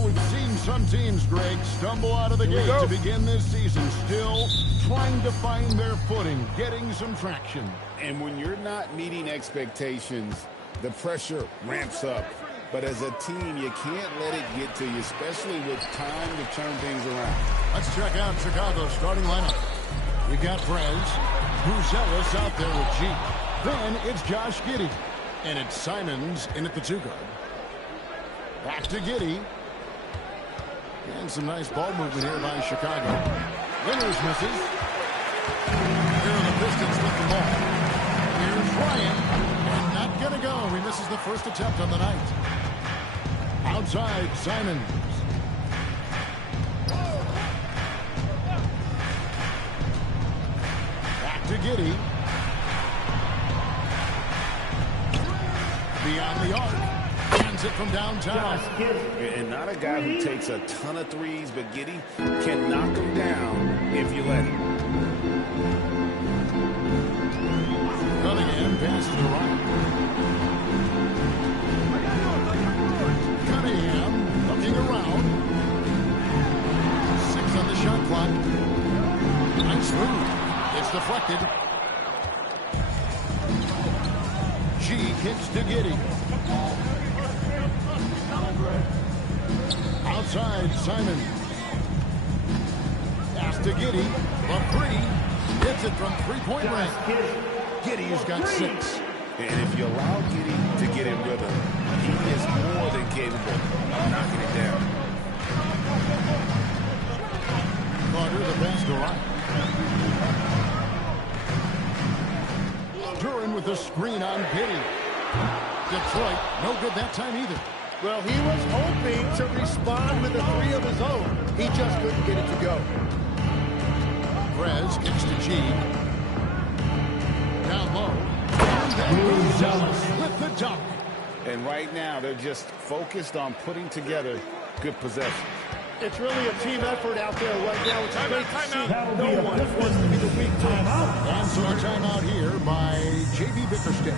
Well, we've seen some teams, Greg, stumble out of the gate to begin this season, still trying to find their footing, getting some traction. And when you're not meeting expectations, the pressure ramps up. But as a team, you can't let it get to you, especially with time to turn things around. Let's check out Chicago's starting lineup. We got Perez, Brucelis out there with G. Then it's Josh Giddey. And it's Simons in at the 2 guard. Back to Giddey. And some nice ball movement here by Chicago. Winters misses. Here are the Pistons with the ball. Here's Ryan. And not going to go. He misses the first attempt on the night. Outside, Simons. Back to Giddey. Beyond the arc. Hands it from downtown. And not a guy who takes a ton of threes, but Giddey can knock them down if you let him. Cunningham passes to Ryan. Cunningham looking around. 6 on the shot clock. Nice move. It's deflected. G kicks to Giddey. Outside, Simon. Pass to Giddey. The 3. Hits it from three-point range. Giddey's got 6. And if you allow Giddey to get in rhythm, he is more than capable of knocking it down. Carter, the pass to Ryan. Duran with the screen on Giddey. Detroit, no good that time either. Well, he was hoping to respond with a 3 of his own. He just couldn't get it to go. Perez kicks to G. Down low. And then Gonzalez with the dunk. And right now, they're just focused on putting together good possessions. It's really a team effort out there right now. It's great to see. No one wants to be the weak timeout. And so a timeout here by J.B. Bickerstaff.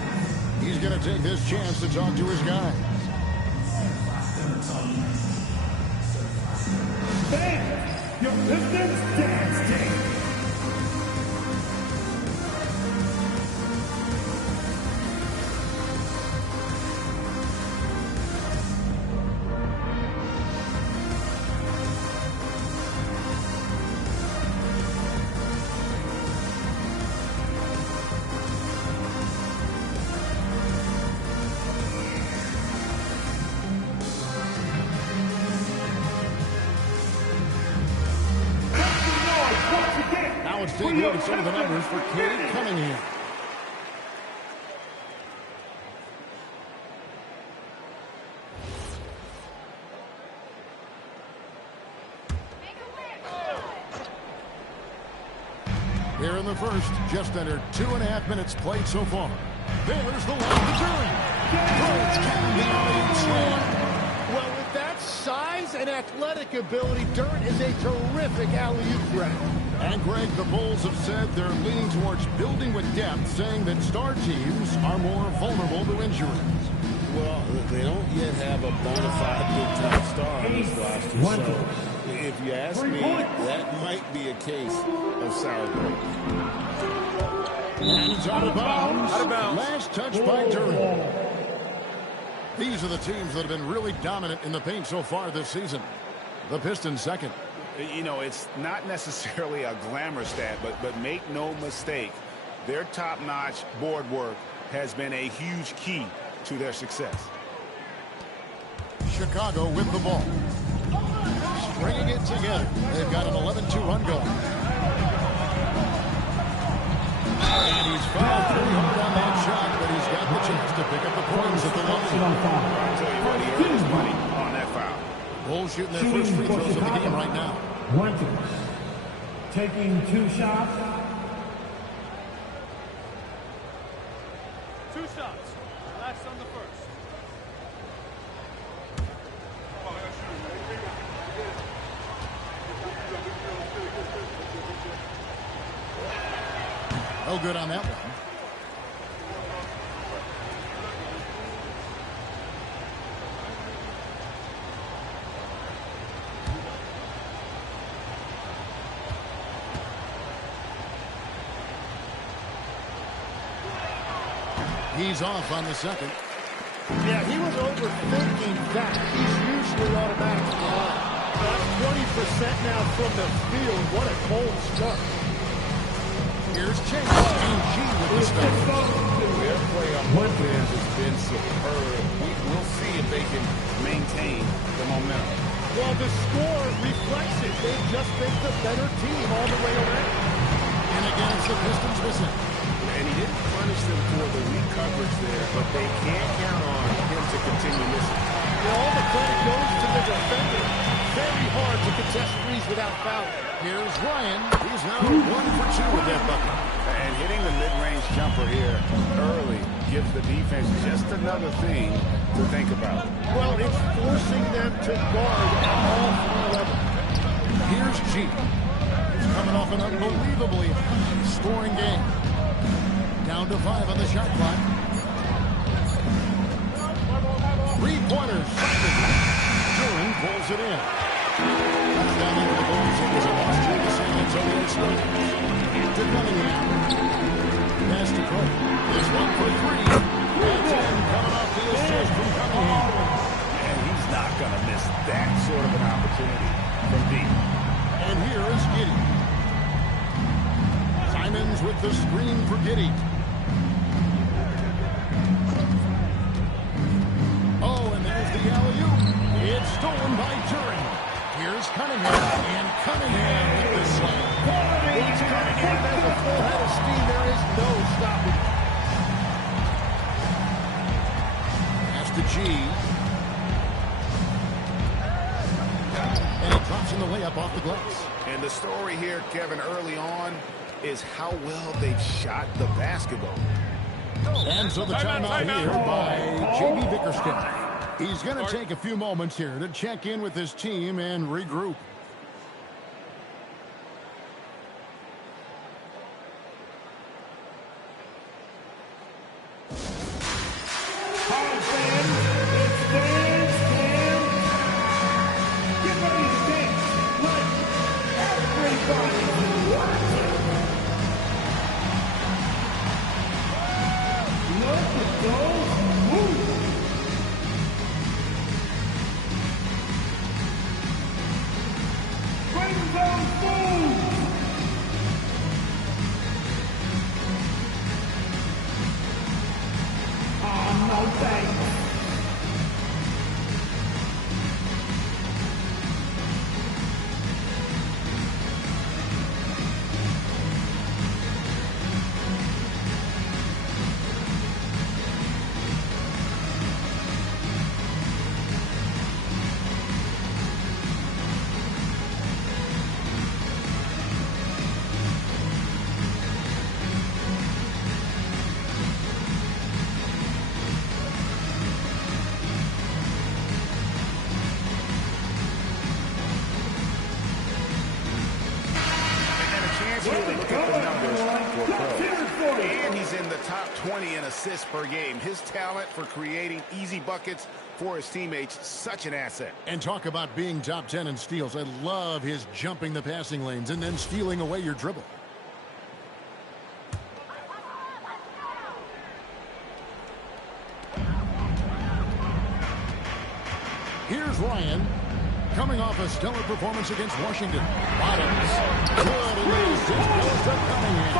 He's going to take this chance to talk to his guys. Your Pistons dance team. Let's take a look at some of the numbers for Cade Cunningham. Here in the first, just under 2.5 minutes played so far. There's the line to Duran. Birds can the alley slam. Well, with that size and athletic ability, Duran is a terrific alley-oop threat. And Greg, the Bulls have said they're leaning towards building with depth, saying that star teams are more vulnerable to injuries. Well, they don't yet have a bona fide big-time star on this roster, so if you ask me, that might be a case of sour grapes. And it's out of bounds. Out of bounds. Last touch by Duran. These are the teams that have been really dominant in the paint so far this season. The Pistons second. You know, it's not necessarily a glamour stat, but make no mistake, their top-notch board work has been a huge key to their success. Chicago with the ball. Stringing it together. They've got an 11-2 run going. And he's fouled pretty hard on that shot, but he's got the chance to pick up the points at the line. I'll tell you what, he earned his money on that foul. Bulls shooting their first free throws of the game right now. Winters taking 2 shots. 2 shots. Last on the first. No good on that one. He's off on the second. Yeah, he was overthinking that. He's usually automatic. That's 20% now from the field. What a cold start. Here's Chase. And G with the start. Their play on both ends has been superb. We'll see if they can maintain the momentum. Well, the score reflects it. They've just been the better team all the way around. And again, it's the Pistons missing. And he didn't punish them for the weak coverage there, but they can't count on him to continue missing. All the credit goes to the defender. Very hard to contest threes without foul. Here's Ryan. He's now 1 for 2 with that bucket. And hitting the mid-range jumper here early gives the defense just another thing to think about. Well, it's forcing them to guard at all three levels. Here's G. He's coming off an unbelievably scoring game. Down to 5 on the shot clock. 3-pointers. Duren pulls it in. Touchdown into the Bulls. It was a loss to the San Antonio Spurs. To Cunningham. Pass to Clay. There's 1 for 3. And 10 coming off the assist from Cunningham. And he's not going to miss that sort of an opportunity from deep. And here is Giddey. Simons with the screen for Giddey. Oh, and there's the alley-oop. It's stolen by Duren. Here's Cunningham. And Cunningham with the slam. Once Cunningham has a full head of steam, there is no stopping. Pass to G. And he drops in the layup off the glass. And the story here, Kevin, early on is how well they've shot the basketball. And so the timeout here by J.B. Bickerstaff. He's going to take a few moments here to check in with his team and regroup. And he's in the top 20 in assists per game. His talent for creating easy buckets for his teammates, such an asset. And talk about being top 10 in steals. I love his jumping the passing lanes and then stealing away your dribble. Here's Ryan, coming off a stellar performance against Washington. Bottoms. Good. And the assist goes to Cunningham.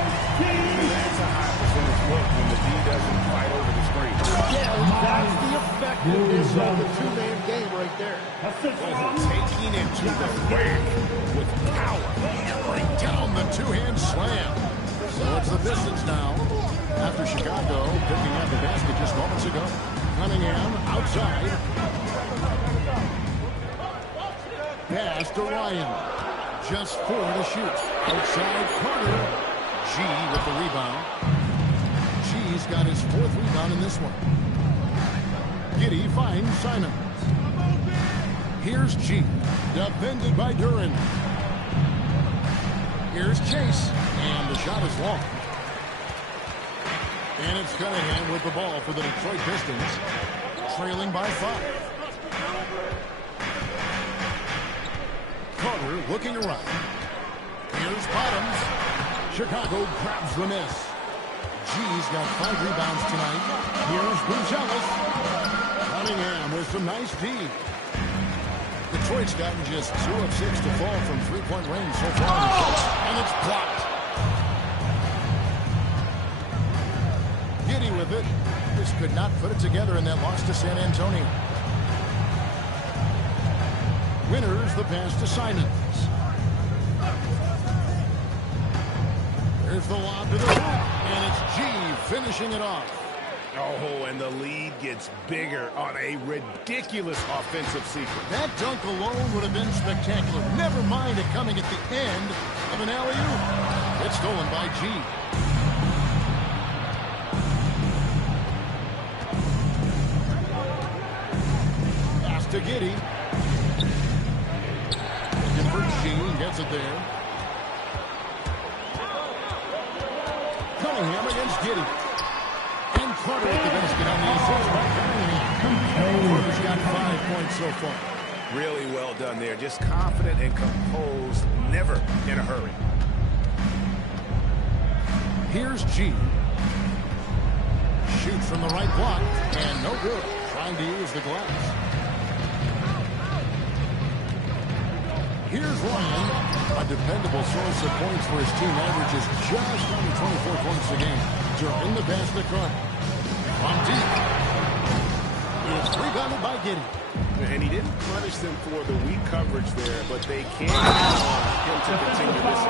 That's a high percentage look when the D doesn't fight over the screen. Yeah, that's the effectiveness of the two-man game right there. Taking it to the rack with power. Bring down the two-hand slam. So it's the Pistons now. After Chicago picking up the basket just moments ago. Cunningham outside. Pass to Ryan. Just 4 to shoot. Outside Carter. G with the rebound. G's got his 4th rebound in this one. Giddey finds Simons. Here's G. Defended by Duren. Here's Chase. And the shot is long. And it's Cunningham with the ball for the Detroit Pistons. Trailing by 5. Carter looking around. Here's Bottoms. Chicago grabs the miss. G G's got 5 rebounds tonight. Here's Buzelis. Cunningham with some nice D. Detroit's gotten just 2 of 6 to fall from three-point range so far. And it's blocked. Giddey with it. Just could not put it together in that loss to San Antonio. Winners the pass to Simons. Here's the lob to the hoop, and it's G finishing it off. Oh, and the lead gets bigger on a ridiculous offensive sequence. That dunk alone would have been spectacular. Never mind it coming at the end of an alley-oop. It's stolen by G. Pass to Giddey. Looking for G, gets it there. Cunningham against Giddey. And Carter at the basket on the assist by Cunningham. Carter's got 5 points so far. Really well done there. Just confident and composed, never in a hurry. Here's G. Shoots from the right block, and no good. Trying to use the glass. Here's Ryan, a dependable source of points for his team, averages just under 24 points a game during the basket run. From deep, it's rebounded by Giddey. And he didn't punish them for the weak coverage there, but they can't allow him to continue this.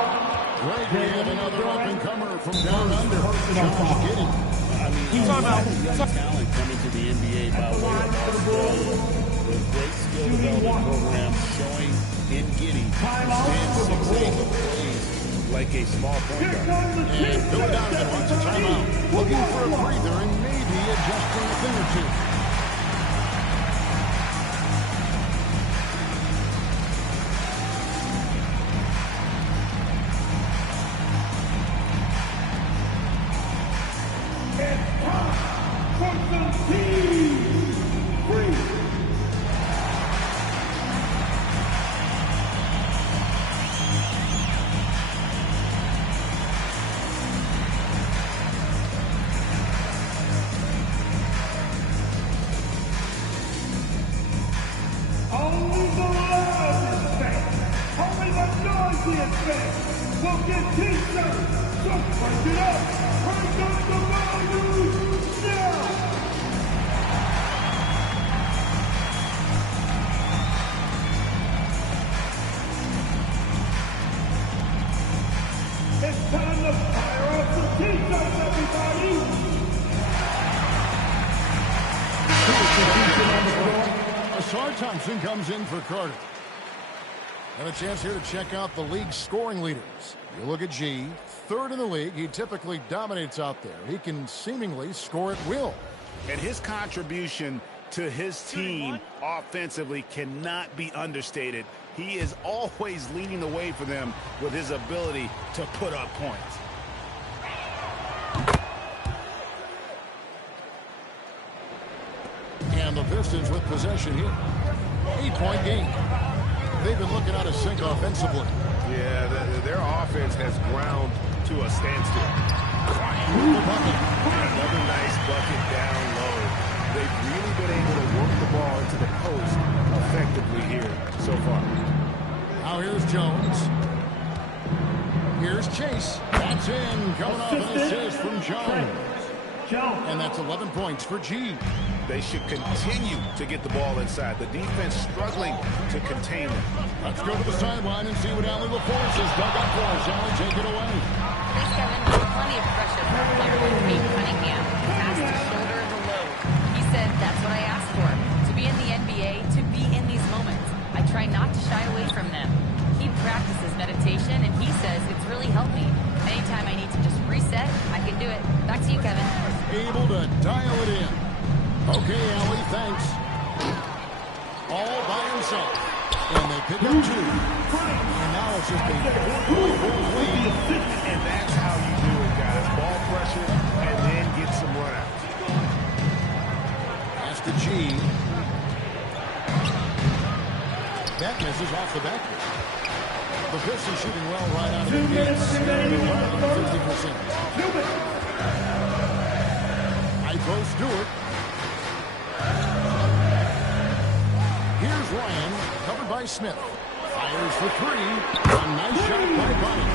Greg, we have another up-and-comer from down under, Josh Giddey. I mean, he's a young talent coming to the NBA by way of Australia. With great skill development program showing in Giddey. Stands 6'8", plays like a small point guard. And Billy Donovan wants a timeout. Looking for a breather and maybe adjusting a thing or two. Thompson comes in for Carter. And a chance here to check out the league's scoring leaders. You look at G, third in the league. He typically dominates out there. He can seemingly score at will. And his contribution to his team offensively cannot be understated. He is always leading the way for them with his ability to put up points. And the Pistons with possession here. 8-point game. They've been looking out of sync offensively. Yeah, their offense has ground to a standstill. Another nice bucket down low. They've really been able to work the ball into the post effectively here so far. Now here's Jones. Here's Chase. That's in. Coming off an assist from Jones. And that's 11 points for G. They should continue to get the ball inside. The defense struggling to contain them. Let's go to the sideline and see what Allie LaForce has dug up for us. Allie, take it away. Thanks, Kevin. Plenty of pressure for a player like Cade Cunningham. Has to shoulder the load. He said, that's what I asked for. To be in the NBA, to be in these moments. I try not to shy away from them. He practices meditation, and he says it's really helped me. Anytime I need to just reset, I can do it. Back to you, Kevin. Able to dial it in. Okay, Allie, thanks. All by himself. And they pick up 2. And now it's just a 4-point lead. And that's how you do it, guys. Ball pressure and then get some runouts. Pass to G. That misses off the backboard. The Pistons shooting well right out of the gates. They're around 50%. Ivo Stewart. Here's Ryan, covered by Smith. Fires for three. A nice shot by Bonnie.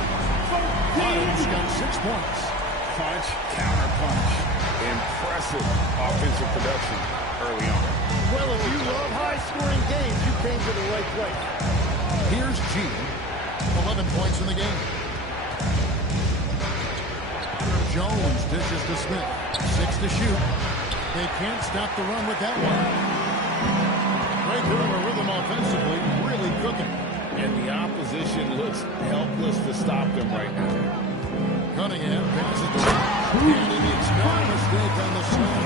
Bonnie's got 6 points. Punch, counter punch. Impressive offensive production early on. Well, if you love high-scoring games, you came to the right place. Here's G. 11 points in the game. Jones dishes to Smith. 6 to shoot. They can't stop the run with that one. Right there in a rhythm offensively, really cooking. And the opposition looks helpless to stop them right now. Cunningham passes the ball. And he makes no mistake on the slam.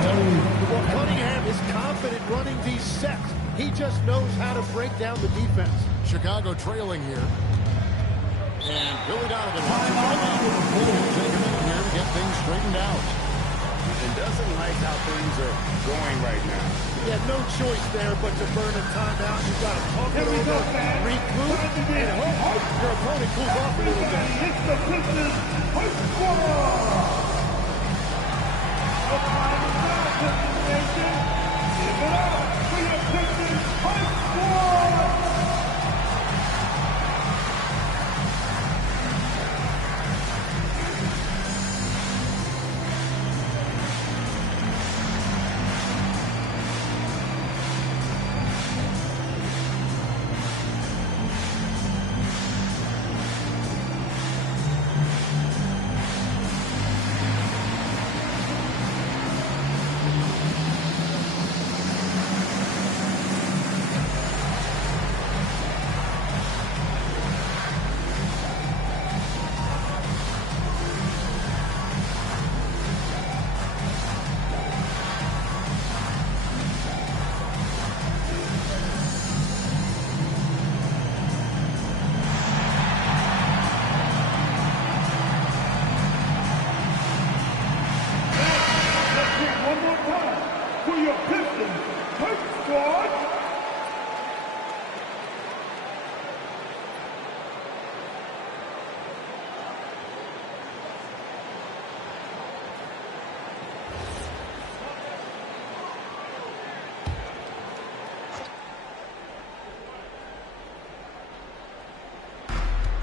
Well, Cunningham is confident running these sets. He just knows how to break down the defense. Chicago trailing here. And Billy Donovan wants to come out. He's going to take a minute here to get things straightened out. And doesn't like how things are going right now. He had no choice there but to burn a timeout. You've got to talk it over, regroup, and hope your opponent cools off a little bit. It's the Pistons first scorer. The time is now, Pistons Nation. Give it up for your Pistons first scorer.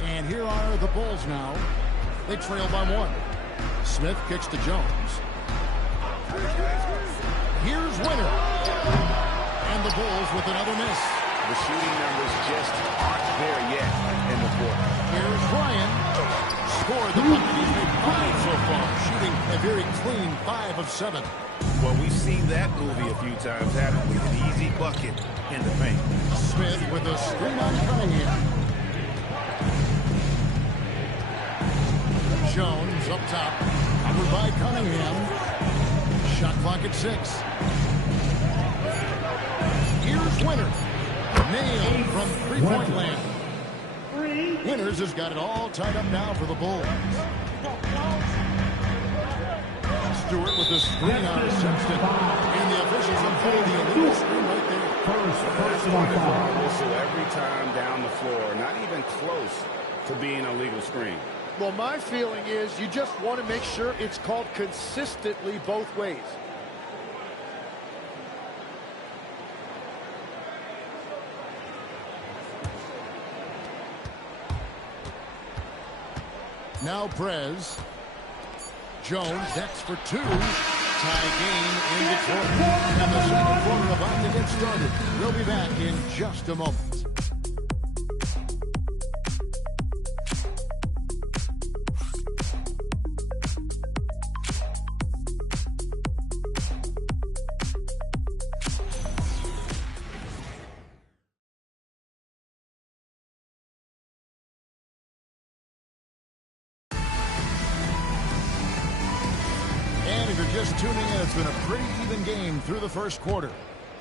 And here are the Bulls now. They trail by 1. Smith kicks to Jones. Here's Winner. And the Bulls with another miss. The shooting numbers just aren't there yet in the fourth. Here's Ryan. Scored the bucket. He's made 5 so far. Shooting a very clean 5 of 7. Well, we've seen that movie a few times, haven't we? An easy bucket in the paint. Smith with a screen on Cunningham. Jones up top, covered by Cunningham. Shot clock at 6. Here's Winner. Nailed from three-point land. Winners has got it all tied up now for the Bulls. Stewart with the screen on Sexton. And the officials have called the illegal screen right there. Whistle every time down the floor. Not even close to being a legal screen. Well, my feeling is you just want to make sure it's called consistently both ways. Now Prez. Jones next for 2. Tie game in Detroit. And the second quarter about to get started. We'll be back in just a moment. Just tuning in, it's been a pretty even game through the first quarter.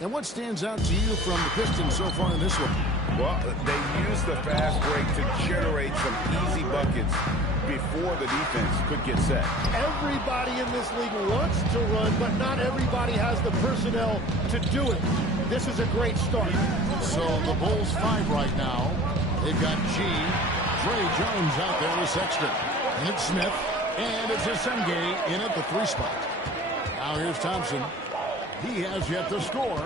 And what stands out to you from the Pistons so far in this one? Well, they used the fast break to generate some easy buckets before the defense could get set. Everybody in this league wants to run, but not everybody has the personnel to do it. This is a great start. So the Bulls 5 right now. They've got G. Trey Jones out there with Sexton. And it's Smith. And it's Senge in at the 3 spot. Now here's Thompson. He has yet to score.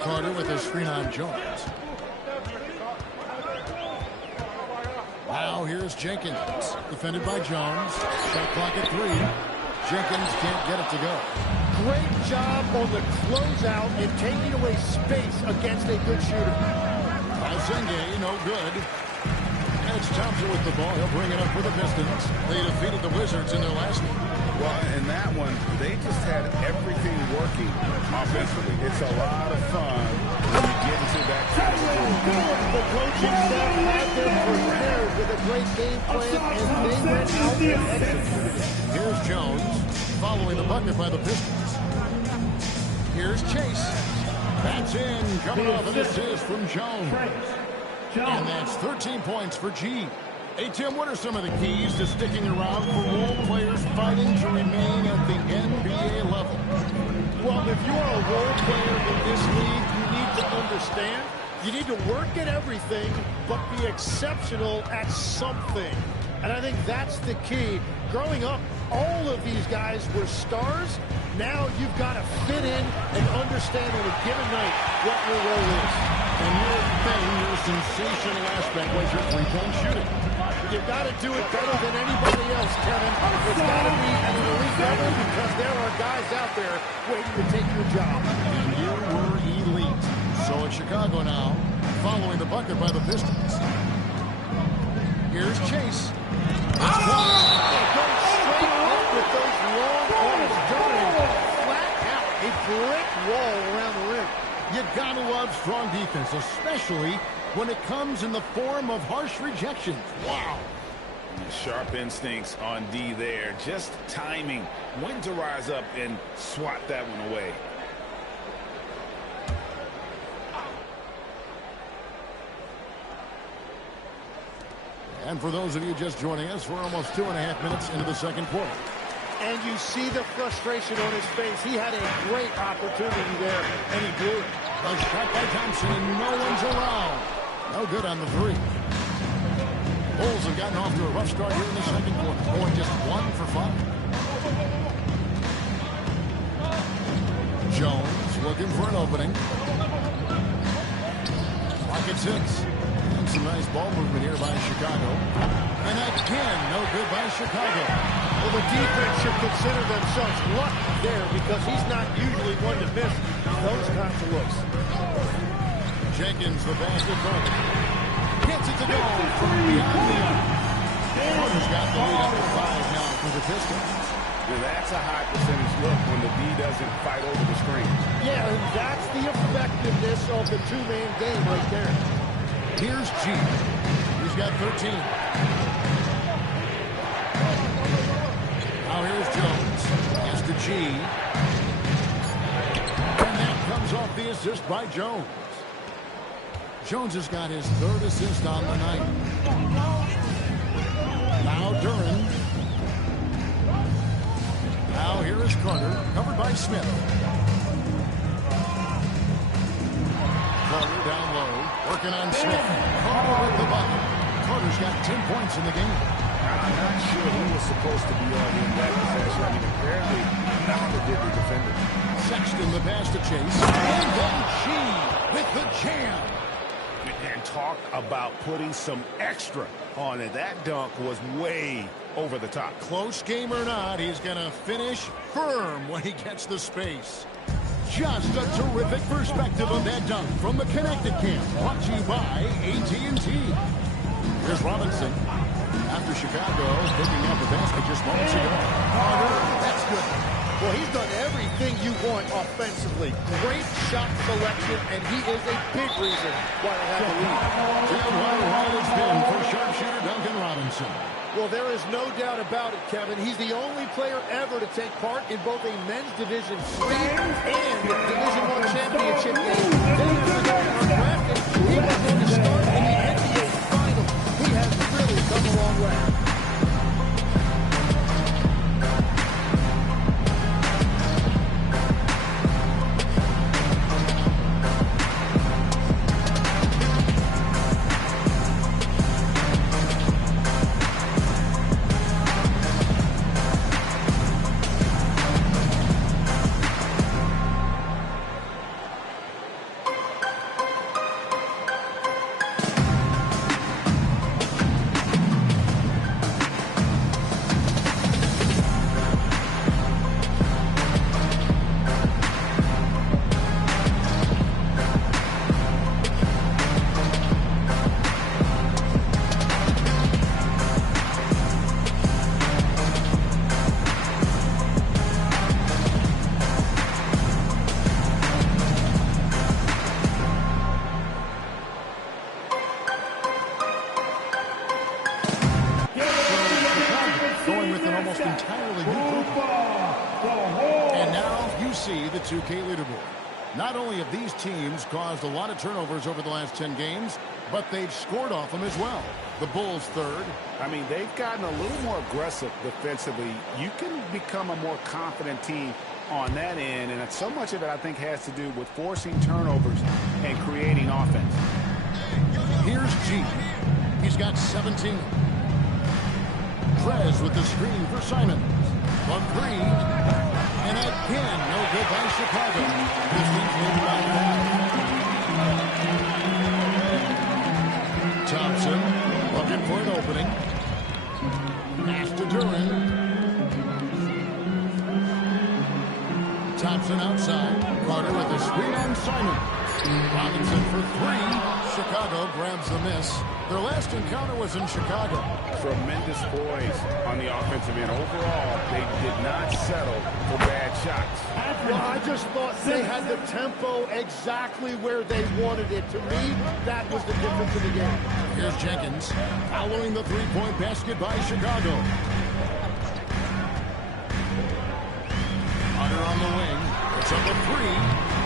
Carter with his screen on Jones. Now here's Jenkins. Defended by Jones. Shot clock at 3. Jenkins can't get it to go. Great job on the closeout and taking away space against a good shooter. Senge, no good. It's Thompson with the ball. He'll bring it up for the Pistons. They defeated the Wizards in their last one. Well, in that one, they just had everything working offensively. It's a lot of fun when you get into that kind of game. The coaching staff had them prepared with a great game plan, and they went out and executed it. Here's Jones following the bucket by the Pistons. Here's Chase. That's in. Coming off an assist from Jones. And that's 13 points for G. Hey, Tim, what are some of the keys to sticking around for role players fighting to remain at the NBA level? Well, if you are a role player in this league, you need to understand you need to work at everything, but be exceptional at something. And I think that's the key. Growing up, all of these guys were stars. Now you've got to fit in and understand on a given night what your role is. And your sensational aspect was your three-point shooting. You've got to do it better than anybody else, Kevin. It's got to be at an elite level because there are guys out there waiting to take your job. And you were elite. So in Chicago now, following the bucket by the Pistons. Here's Chase. Going straight up with those long arms, going flat out. A brick wall around the rim. You gotta love strong defense, especially when it comes in the form of harsh rejections. Wow. Sharp instincts on D there. Just timing when to rise up and swat that one away. And for those of you just joining us, we're almost 2.5 minutes into the second quarter. And you see the frustration on his face. He had a great opportunity there, and he blew it. A shot by Thompson, and no one's around. No good on the 3. Bulls have gotten off to a rough start here in the second quarter, going just 1 for 5. Jones looking for an opening. Clock at 6. And some nice ball movement here by Chicago. And again, no good by Chicago. Well, the defense should consider themselves lucky there because he's not usually one to miss those kinds of looks. Jenkins, the basket Carter. Gets it to go from beyond the arc. Carter's got the lead up to 5 now for the Pistons. Yeah, that's a high percentage look when the D doesn't fight over the screen. Yeah, and that's the effectiveness of the two-man game right there. Here's G. He's got 13. Now here's Jones. Gets to G. And that comes off the assist by Jones. Jones has got his 3rd assist on the night. Now Duren. Now here is Carter, covered by Smith. Carter down low, working on Smith. Carter with the bucket. Carter's got 10 points in the game. I'm not sure he was supposed to be on in that possession. I mean, apparently neither did the defender. Sexton the pass to Chase. And then G with the jam. And talk about putting some extra on it. That dunk was way over the top. Close game or not, he's going to finish firm when he gets the space. Just a terrific perspective of that dunk from the Connected Camp. Brought to you by AT&T. Here's Robinson. After Chicago picking up a basket just moments ago. Carter, that's good. Well, he's done everything you want offensively. Great shot selection, and he is a big reason why they have the lead. And what a ride it's been for sharpshooter Duncan Robinson. Well, there is no doubt about it, Kevin. He's the only player ever to take part in both a men's Division III and Division I championship game. Then after the drafted, he was going to start in the NBA Finals. He has really come a long way. see the 2K leaderboard. Not only have these teams caused a lot of turnovers over the last 10 games, but they've scored off them as well. The Bulls third. I mean, they've gotten a little more aggressive defensively. You can become a more confident team on that end, and so much of it, I think, has to do with forcing turnovers and creating offense. Here's G. He's got 17. Trez with the screen for Simons. On three. And again, no good by Chicago. Pistons lead by 5. Thompson looking for an opening. Pass to Duren. Thompson outside. Carter with the screen on Simon. Robinson for three. Chicago grabs the miss. Their last encounter was in Chicago. Tremendous poise on the offensive end. Overall, they did not settle for bad shots. Well, I just thought they had the tempo exactly where they wanted it. To me, that was the difference in the game. Here's Jenkins following the three-point basket by Chicago. Hunter on the wing. It's up to three.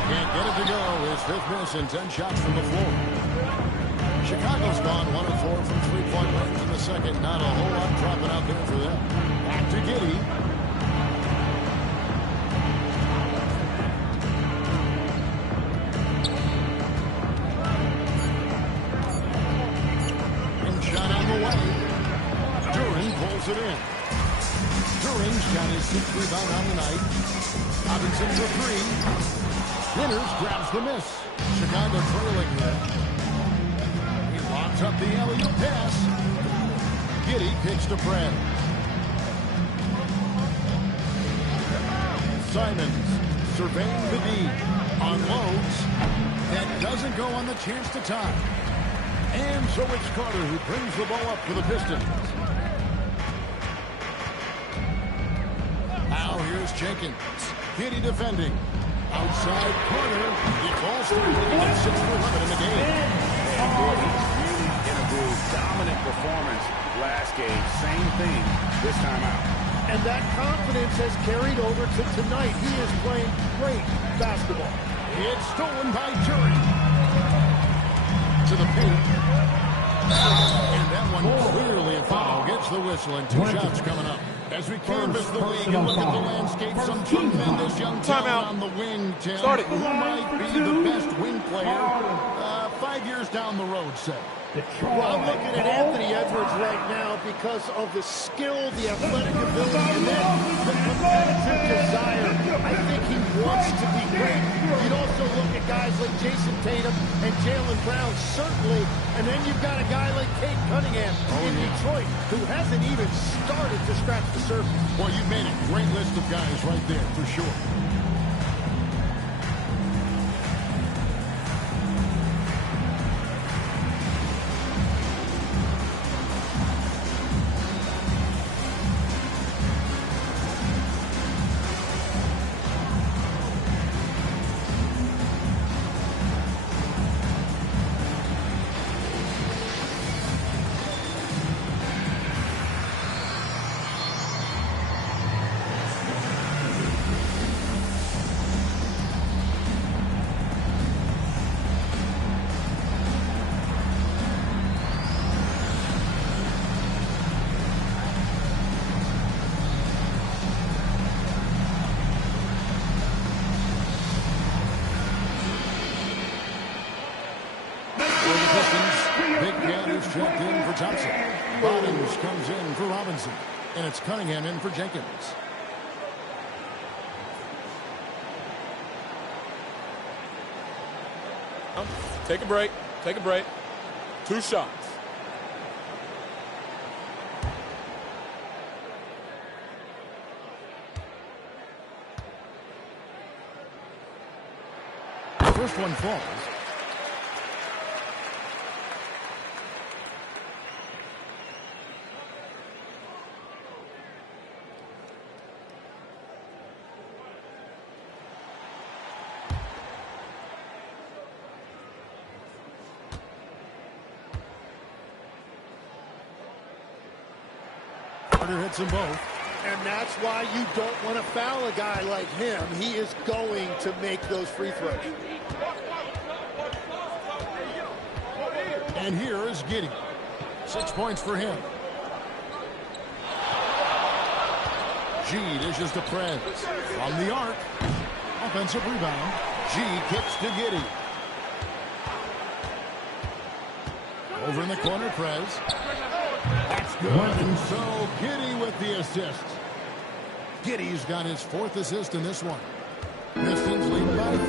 Can't get it to go. His fifth miss and 10 shots from the floor. Chicago's gone 1 of 4 from three-point range in the second. Not a whole lot dropping out there for them. Back to Giddey. And shot on the way. Duren pulls it in. Duren's got his 6th rebound on the night. Robinson for three. Winters grabs the miss. Chicago trailing there. Up the alley-oop pass. Giddey pitched to Fred. Simons surveying the D. Unloads. That doesn't go on the chance to tie. And so it's Carter who brings the ball up for the Pistons. Now here's Jenkins. Giddey defending. Outside corner. He falls through. He gets 6 for 11 in the game. Dominant performance last game. Same thing this time out. And that confidence has carried over to tonight. He is playing great basketball. It's stolen by Duren. To the paint. And that one clearly a foul. Gets the whistle and 2 shots coming up. As we canvass the league and look at the landscape, some tremendous young talent on the wing, Tim. Who might be the best wing player 5 years down the road, say? Well, I'm looking at Anthony Edwards right now because of the skill, the athletic ability, and then the competitive desire. I think he wants to be great. You'd also look at guys like Jason Tatum and Jaylen Brown, certainly. And then you've got a guy like Cade Cunningham in Detroit who hasn't even started to scratch the surface. Well, you've made a great list of guys right there, for sure. Big Cat is checked in for Thompson. Bottoms comes in for Robinson. And it's Cunningham in for Jenkins. Take a break. Take a break. 2 shots. First one falls. Carter hits them both. And that's why you don't want to foul a guy like him. He is going to make those free throws. And here is Giddey. 6 points for him. G dishes to Prez. From the arc. Offensive rebound. G kicks to Giddey. Over in the corner, Prez. That's good. And so Giddey with the assist. Giddey's got his 4th assist in this one. Pistons lead by 4.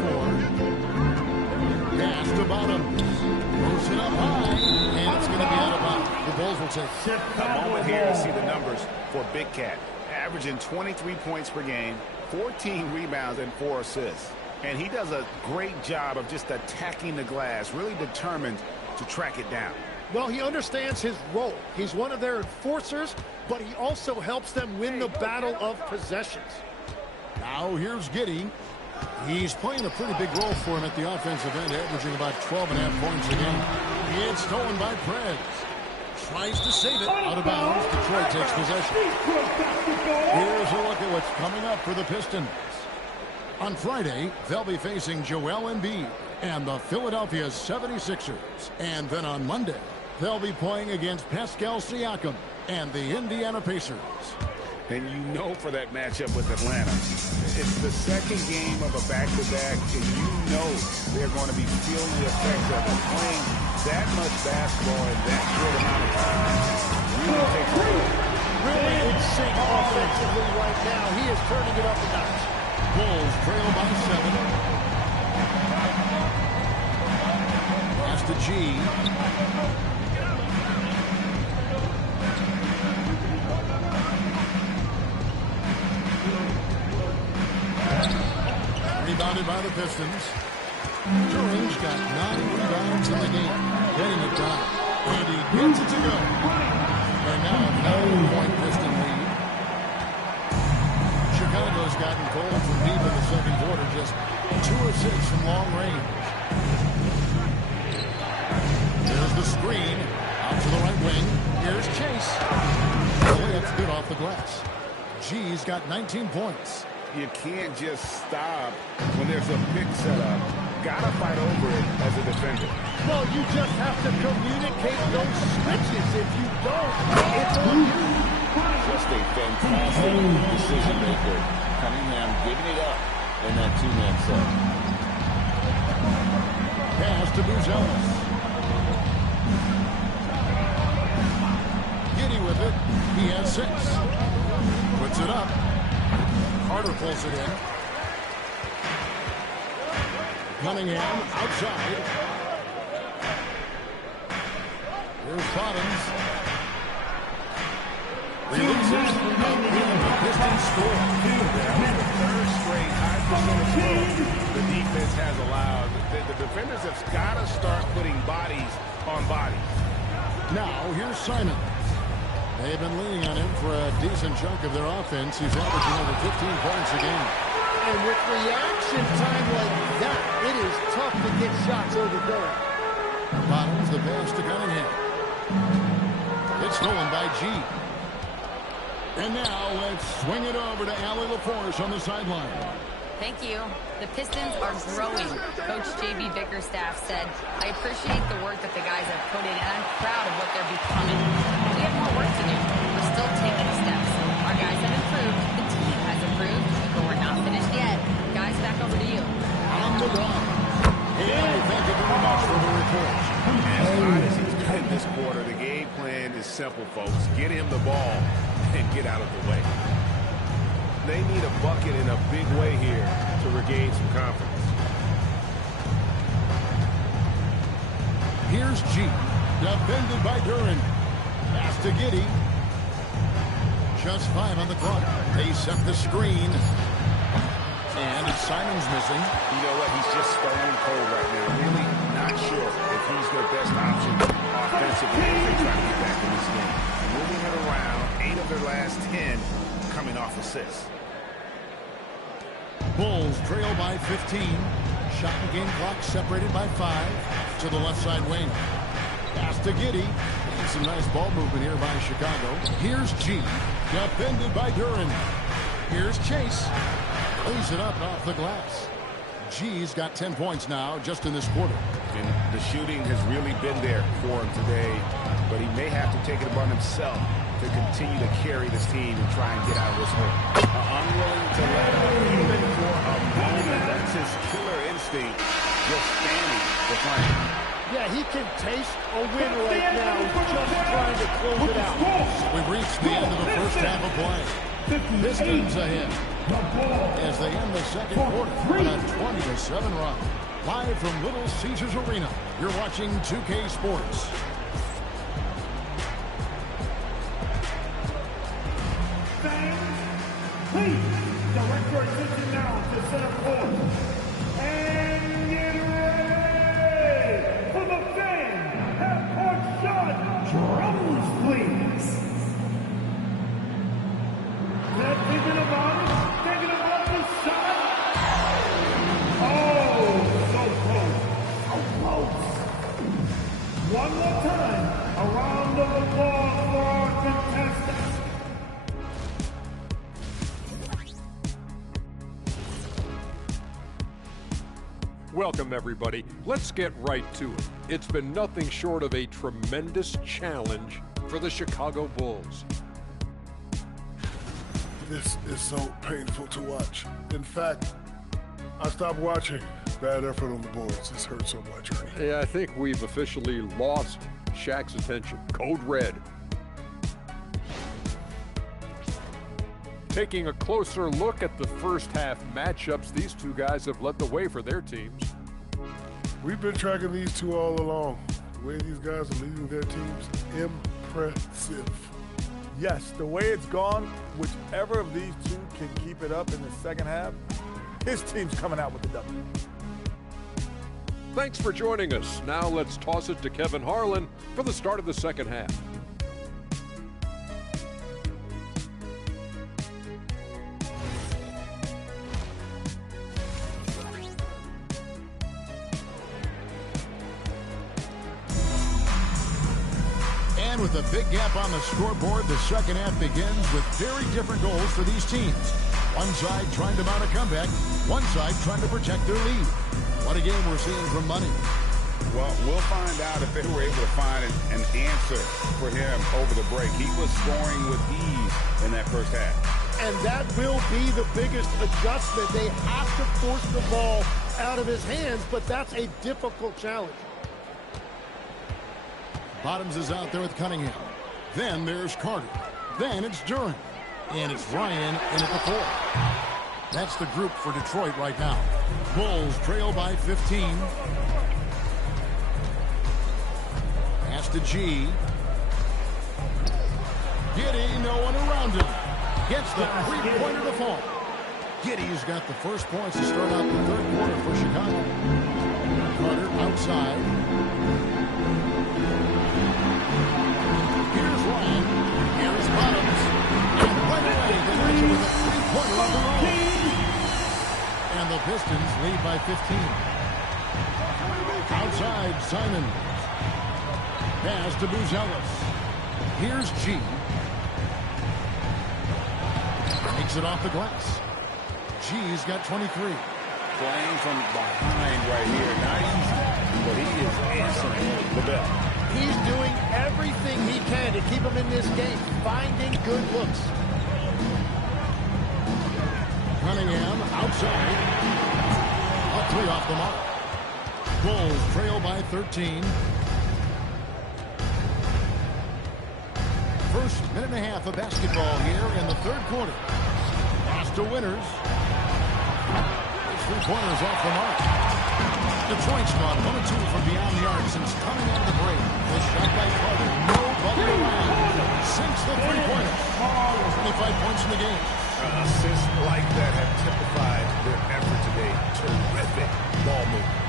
Pass to Bottoms. Moves it up high. And it's going to be out of bounds. The Bulls will take a moment here to see the numbers for Big Cat. Averaging 23 points per game, 14 rebounds, and 4 assists. And he does a great job of just attacking the glass, really determined to track it down. Well, he understands his role. He's one of their enforcers, but he also helps them win the battle of possessions. Now here's Giddey. He's playing a pretty big role for him at the offensive end, averaging about 12.5 points a game. It's stolen by Prez. Tries to save it. Out of bounds. Detroit takes possession. Here's a look at what's coming up for the Pistons. On Friday, they'll be facing Joel Embiid and the Philadelphia 76ers. And then on Monday, they'll be playing against Pascal Siakam and the Indiana Pacers. And you know for that matchup with Atlanta, it's the second game of a back-to-back, and you know they're going to be feeling the effects of it. Playing that much basketball in that short amount of time really takes a toll. Really in sync offensively right now. He is turning it up a notch. Bulls trail by 7. Pass to G. Rebounded by the Pistons. Duran's got 9 rebounds in the game. Getting it done. And he gets it to go. And now a 9-point Piston lead. Chicago's gotten cold from deep in the second quarter. Just 2 of 6 from long range. Here's the screen. Out to the right wing. Here's Chase. The layup's good off the glass. G's got 19 points. You can't just stop when there's a pick set up. Gotta fight over it as a defender. Well, you just have to communicate those switches. If you don't, it's on you. Just a fantastic decision maker. Cunningham giving it up in that 2-man set. Pass to Buzelis. Giddey with it. He has 6. Puts it up. Carter pulls it in. Cunningham outside. Here's Bottoms. Releases. The Pistons score. The third straight high percentage score the defense has allowed. The defenders have got to start putting bodies on bodies. Now here's Simon. They've been leaning on him for a decent chunk of their offense. He's averaging over 15 points a game. And with reaction time like that, it is tough to get shots over Durant. Bottoms the pass to Cunningham. It's stolen by G. And now let's swing it over to Allie LaForce on the sideline. Thank you. The Pistons are growing. Coach J.B. Bickerstaff said, I appreciate the work that the guys have put in, and I'm proud of what they're becoming. We have more work to do. We're still taking steps. Our guys have improved. The team has improved, but we're not finished yet. Guys, back over to you. On the run. And thank you very much for the report. As hot as he's been this quarter, the game plan is simple, folks. Get him the ball and get out of the way. They need a bucket in a big way here to regain some confidence. Here's G. Defended by Duran. Pass to Giddey. Just 5 on the clock. They set the screen. And Simon's missing. You know what? He's just stone cold right now. Really not sure if he's their best option offensively if they try to get back in this game. Moving it around, 8 of their last 10 coming off assists. Bulls trail by 15. Shot and game clock separated by 5 to the left side wing. Pass to Giddey. Some nice ball movement here by Chicago. Here's G. Defended by Duran. Here's Chase. Lays it up off the glass. G's got 10 points now just in this quarter. And the shooting has really been there for him today, but he may have to take it upon himself to continue to carry this team and try and get out of this hole. Unwilling to let up even for a moment. That's his killer instinct, just standing behind. Yeah, he can taste a win right now. He's just trying to close it out. We've reached the end of the first half of play. Pistons ahead as they end the second quarter on a 20-7 run. Live from Little Caesars Arena, you're watching 2K Sports. Fans, please direct your attention now to center court. And get ready for the fan half-court shot. Drums, please. They're thinking about the shot. Oh, so close. One more time, a round of applause for our contestants. Welcome, everybody. Let's get right to it. It's been nothing short of a tremendous challenge for the Chicago Bulls. This is so painful to watch. In fact, I stopped watching. Bad effort on the boards. This hurts on my journey. Yeah, I think we've officially lost Shaq's attention. Code red. Taking a closer look at the first half matchups, these two guys have led the way for their teams. We've been tracking these two all along. The way these guys are leading their teams, impressive. Yes, the way it's gone, whichever of these two can keep it up in the second half, his team's coming out with the W. Thanks for joining us. Now let's toss it to Kevin Harlan for the start of the second half. And with a big gap on the scoreboard, the second half begins with very different goals for these teams. One side trying to mount a comeback, one side trying to protect their lead. What a game we're seeing from Money. Well, we'll find out if they were able to find an answer for him over the break. He was scoring with ease in that first half. And that will be the biggest adjustment. They have to force the ball out of his hands, but that's a difficult challenge. Bottoms is out there with Cunningham. Then there's Carter. Then it's Duran. And it's Ryan in at the fourth. That's the group for Detroit right now. Bulls trail by 15. Pass to G. Giddey, no one around him. Gets the three-pointer to fall. Giddey's got the first points to start out the third quarter for Chicago. Carter outside. Here's Ryan. Here's Bottoms. And right away, they match it with a three-pointer on their own. And the Pistons lead by 15. Outside, Simons. Pass to Buzelis. Here's G. Takes it off the glass. G's got 23. Playing from behind right here. Not easy, but he is answering the bell. He's doing everything he can to keep him in this game, finding good looks. Cunningham outside. A three off the mark. Bulls trail by 13. First minute and a half of basketball here in the third quarter. Pass to Winters. His three-pointers off the mark. Detroit's gone 1 of 2 from beyond the arc since coming out of the break. The shot by Carter. Nobody around. Sinks the three-pointer. 25 points in the game. Assists like that have typified their effort today. Terrific ball movement.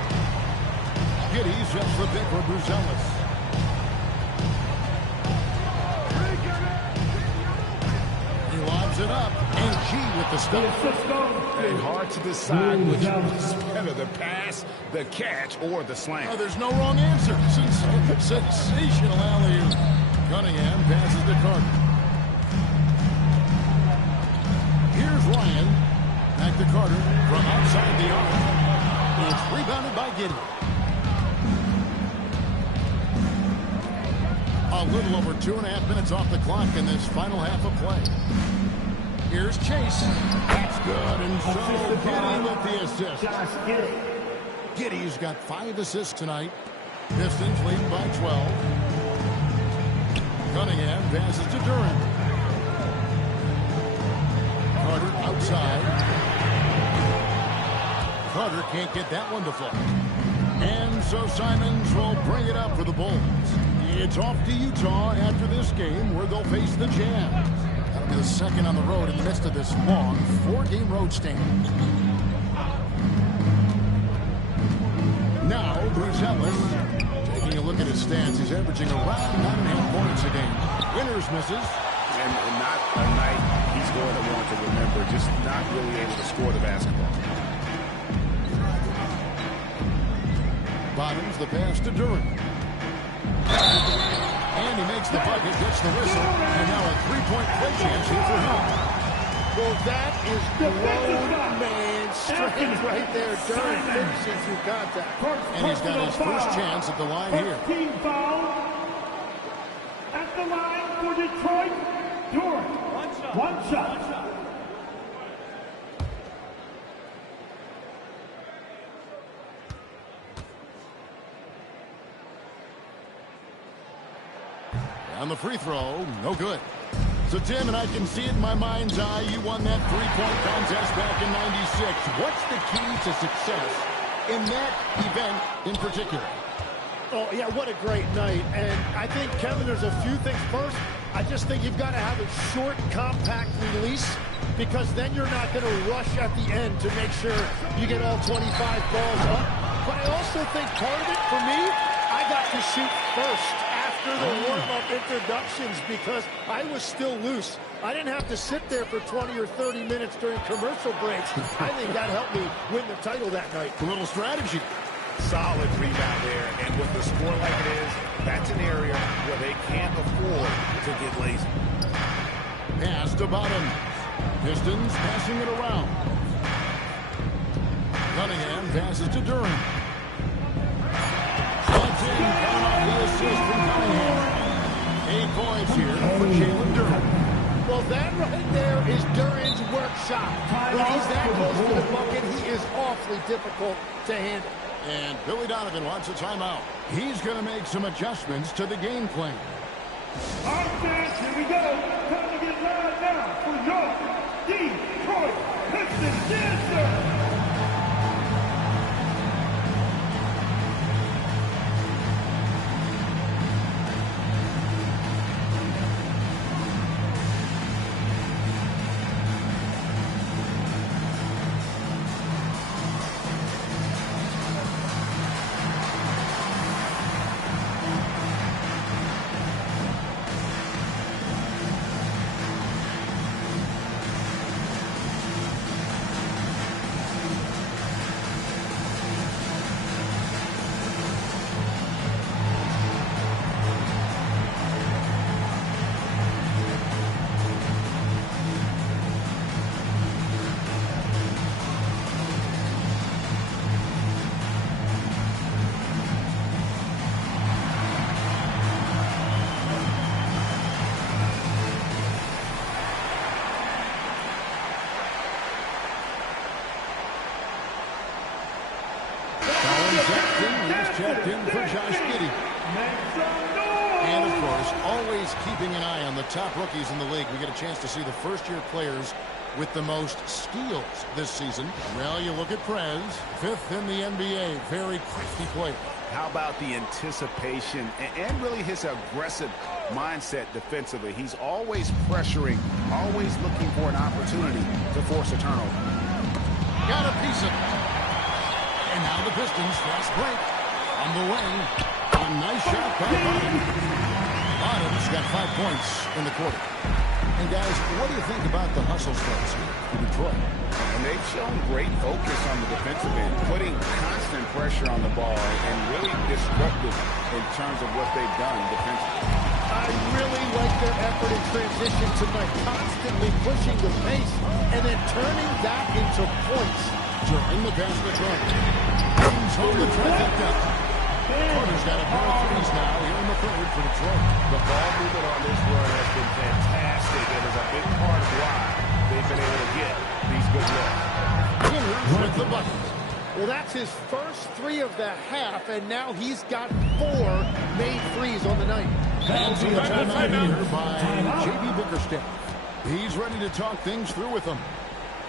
Giddey sets the pick for Buzelis. He lobs it up. And G with the stop. And hard to decide which is better, the pass, the catch, or the slam. Oh, there's no wrong answer. Sensational alley-oop. Cunningham passes to Carter. Ryan. Back to Carter from outside the arc. It's rebounded by Giddey. A little over 2.5 minutes off the clock in this final half of play. Here's Chase. That's good, and so Giddey with the assist. Giddey's got 5 assists tonight. Pistons lead by 12. Cunningham passes to Durant. Carter outside. Carter can't get that one to fall. And so Simons will bring it up for the Bulls. It's off to Utah after this game where they'll face the Jazz. That'll be the second on the road in the midst of this long 4-game road stand. Now, Bruce Ellis, taking a look at his stats, he's averaging around 9.5 points a game. Winters misses. And not a night he's going to want to remember, just not really able to score the basketball. Bottoms the pass to Durant. And he makes the bucket, gets the whistle, and now a 3-point play chance here for him. Well, that is grown man strength right there. Durant finishing through contact. And he's got his first chance at the line here. Team foul at the line for Detroit. Durant. One shot. On the free throw, no good. So, Tim, and I can see it in my mind's eye, you won that 3-point contest back in '96. What's the key to success in that event in particular? Oh, yeah, what a great night. And I think, Kevin, there's a few things. First, I just think you've got to have a short, compact release because then you're not going to rush at the end to make sure you get all 25 balls up. But I also think part of it, for me, I got to shoot first after the warm-up introductions because I was still loose. I didn't have to sit there for 20 or 30 minutes during commercial breaks. I think that helped me win the title that night. A little strategy. Solid rebound there, and with the score like it is, that's an area where they can't afford to get lazy. Pass to Bottom. Pistons passing it around. Cunningham passes to Durant. Slots in, coming off the assist from Cunningham. 8 points here for Jalen Durant. Well, that right there is Durant's work shot. When he's that close to the bucket, he is awfully difficult to handle. And Billy Donovan wants a timeout. He's going to make some adjustments to the game plan. All right, fans, here we go. Time to get live now for your Detroit Pistons. Yes, sir. Checked in for Josh Giddey. And, of course, always keeping an eye on the top rookies in the league. We get a chance to see the first-year players with the most steals this season. Well, you look at Prez, 5th in the NBA. Very crafty player. How about the anticipation and really his aggressive mindset defensively? He's always pressuring, always looking for an opportunity to force a turnover. Got a piece of it. And now the Pistons fast break. On the wing, a nice shot by Bottoms. Bottoms got 5 points in the quarter. And guys, what do you think about the hustle starts here in Detroit? And they've shown great focus on the defensive end, putting constant pressure on the ball and really disruptive in terms of what they've done defensively. I really like their effort in transition tonight, constantly pushing the pace and then turning that into points. During the pass to Detroit. Brings home the trifecta. Carter's got a pair of threes now here in the third for Detroit. The ball movement on this run has been fantastic and is a big part of why they've been able to get these good looks. Winters with the bucket. Well, that's his first 3 of the half, and now he's got 4 made threes on the night. Penalty timeout here by J.B. Bickerstaff. He's ready to talk things through with them.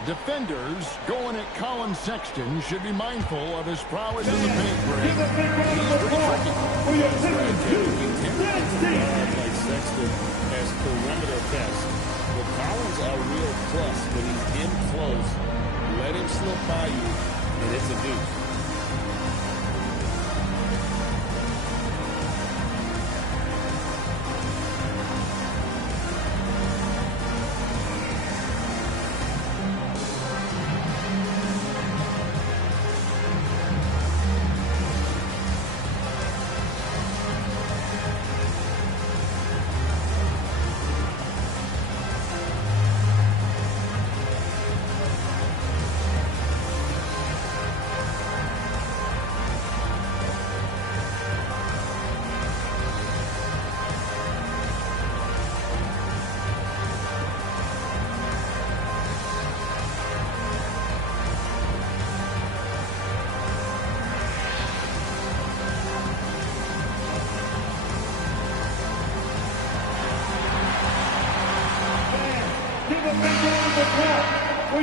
Defenders going at Colin Sexton should be mindful of his prowess in the paint break. Like Sexton as perimeter best. But Collins a real plus when he's in close. Let him slip by you, and it's a deuce.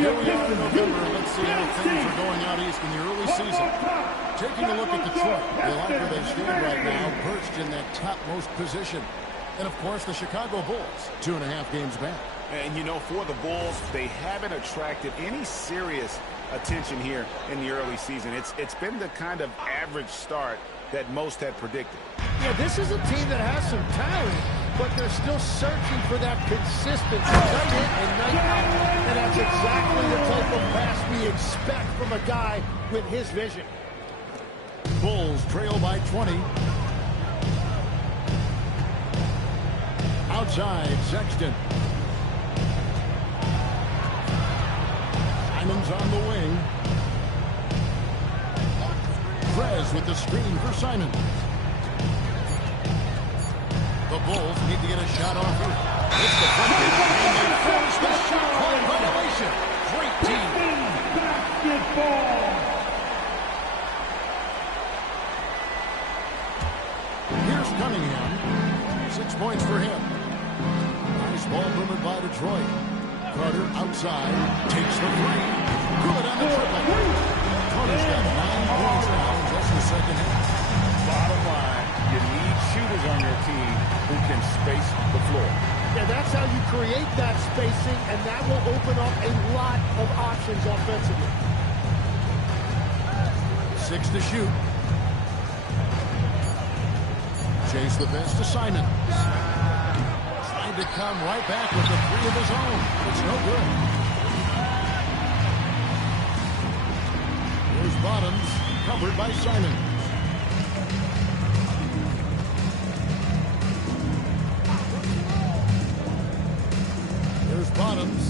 Here we are in November. Let's see how things are going out east in the early season. Taking a look at Detroit. They like where they stand right now, perched in that topmost position. And, of course, the Chicago Bulls, 2.5 games back. And, you know, for the Bulls, they haven't attracted any serious attention here in the early season. It's been the kind of average start that most had predicted. Yeah, this is a team that has some talent, but they're still searching for that consistency night in and night out. And that's exactly the type of pass we expect from a guy with his vision. Bulls trail by 20. Outside, Sexton. Simon's on the wing. Prez with the screen for Simon. The Bulls need to get a shot off here. It's deflected, and they force the shot clock violation. Great team. Basketball. Here's Cunningham. 6 points for him. Nice ball movement by Detroit. Carter outside. Takes the three. Good on the triple. Carter's got 9 points now in just the second half. Bottom line, you need shooters on your team who can space the floor. Yeah, that's how you create that spacing, and that will open up a lot of options offensively. 6 to shoot. Chase the pass to Simon. Trying to come right back with the 3 of his own. It's no good. Here's Bottoms, covered by Simon. Here's Bottoms.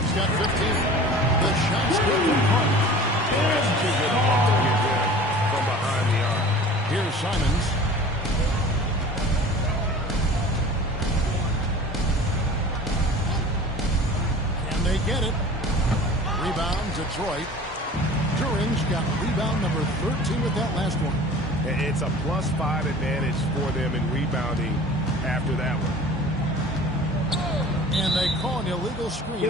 He's got 15. The shot's good from Carter. That's too good a ball to get there from behind the arc. Here's Simons. Can they get it? Rebound, Detroit. Duran's got rebound number 13 with that last one. It's a +5 advantage for them in rebounding after that one. And they call an illegal screen.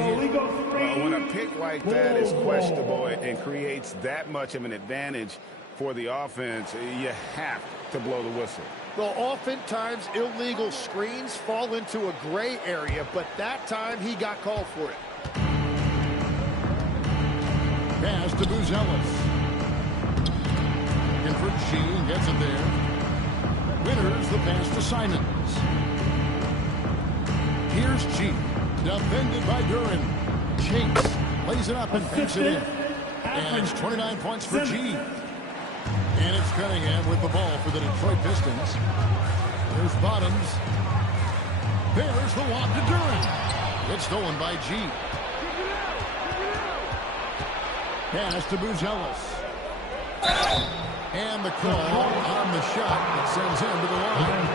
When a pick like that is questionable and creates that much of an advantage for the offense, you have to blow the whistle. Well, oftentimes illegal screens fall into a gray area, but that time he got called for it. Pass to Buzelis. In for G and gets it there. Winters the pass to Simons. Here's G. Defended by Duran. Chase lays it up and banks it in. And it's 29 points for G. And it's Cunningham with the ball for the Detroit Pistons. Here's Bottoms. There's the lob to Duren. It's stolen by G. Pass to Buzelis. And the call on the shot that sends him to the line.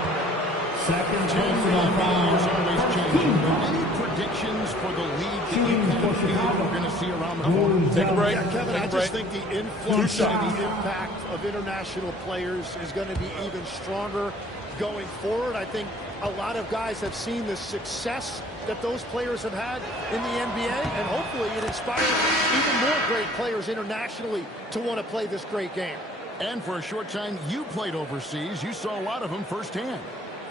Second The NBA is always changing. Any predictions for the lead that you kind of feel we're going to see around the corner? Take a break. Yeah, Kevin, Take I a just break. think the influx and the impact of international players is going to be even stronger going forward. I think a lot of guys have seen the success that those players have had in the NBA, and hopefully it inspires even more great players internationally to want to play this great game. And for a short time, you played overseas. You saw a lot of them firsthand.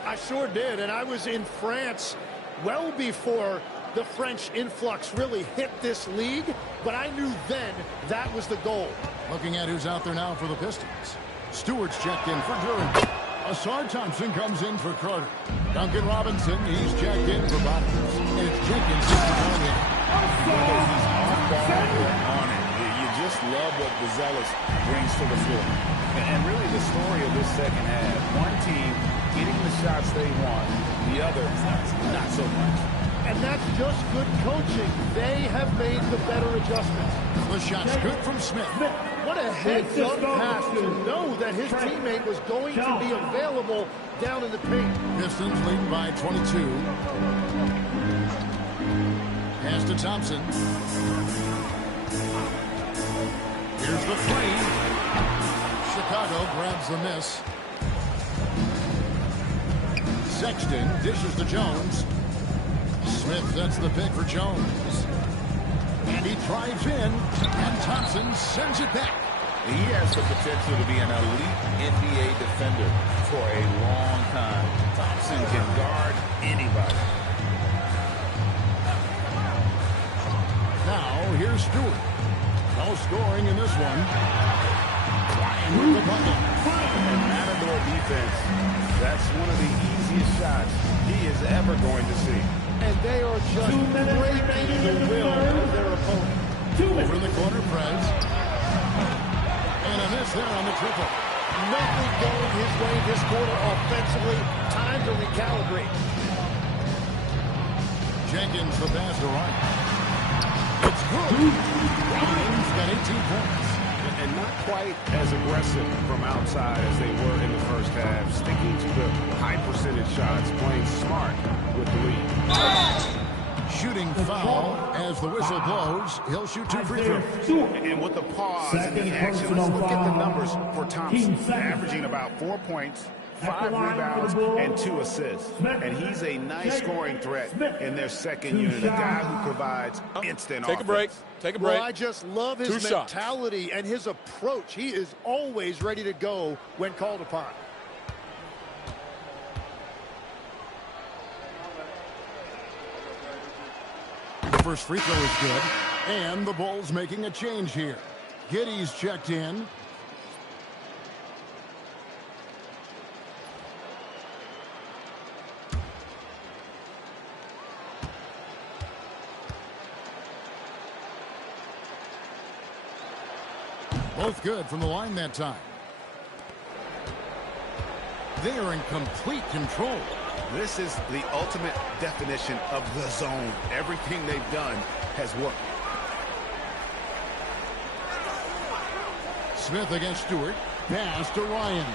I sure did, and I was in France well before the French influx really hit this league, but I knew then that was the goal. Looking at who's out there now for the Pistons. Stewart's checked in for Duren. Asar Thompson comes in for Carter. Duncan Robinson, he's checked in for Bottoms. And it's Jenkins who's going in. Whether he's off ball or on it, you just love what Buzelis brings to the floor. And really the story of this second half, one team getting the shots they want, the other not so much. And that's just good coaching. They have made the better adjustments. The shot's good from Smith. What a heads-up pass to know that his teammate was going to be available down in the paint. Pistons leading by 22. Pass to Thompson. Here's the three. Chicago grabs the miss. Sexton dishes to Jones. Smith sets the pick for Jones. And he drives in, and Thompson sends it back. He has the potential to be an elite NBA defender for a long time. Thompson can guard anybody. Now, here's Stewart. No scoring in this one. Ryan with the bucket. And Matador defense, that's one of the easiest shots he is ever going to see. And they are just breaking the will of their opponent. Over in the corner, Prez. And a miss there on the triple. Nothing going his way this quarter offensively. Time to recalibrate. Jenkins, the pass to Ryan. It's good. Ryan's got 18 points. And not quite as aggressive from outside as they were in the first half. Sticking to the high percentage shots, playing smart with the lead. Shooting foul as the whistle blows. He'll shoot 2 free throws. And with the pause in the action, let's look at the numbers for Thompson. Averaging about 4 points, 5 rebounds, and 2 assists. And he's a nice scoring threat in their second unit. A guy who provides instant offense. Take a break. Take a break. Well, I just love his 2 shots. mentality and his approach. He is always ready to go when called upon. The first free throw is good. And the Bulls making a change here. Giddey's checked in. Both good from the line that time. They are in complete control. This is the ultimate definition of the zone. Everything they've done has worked. Smith against Stewart. Pass to Ryan.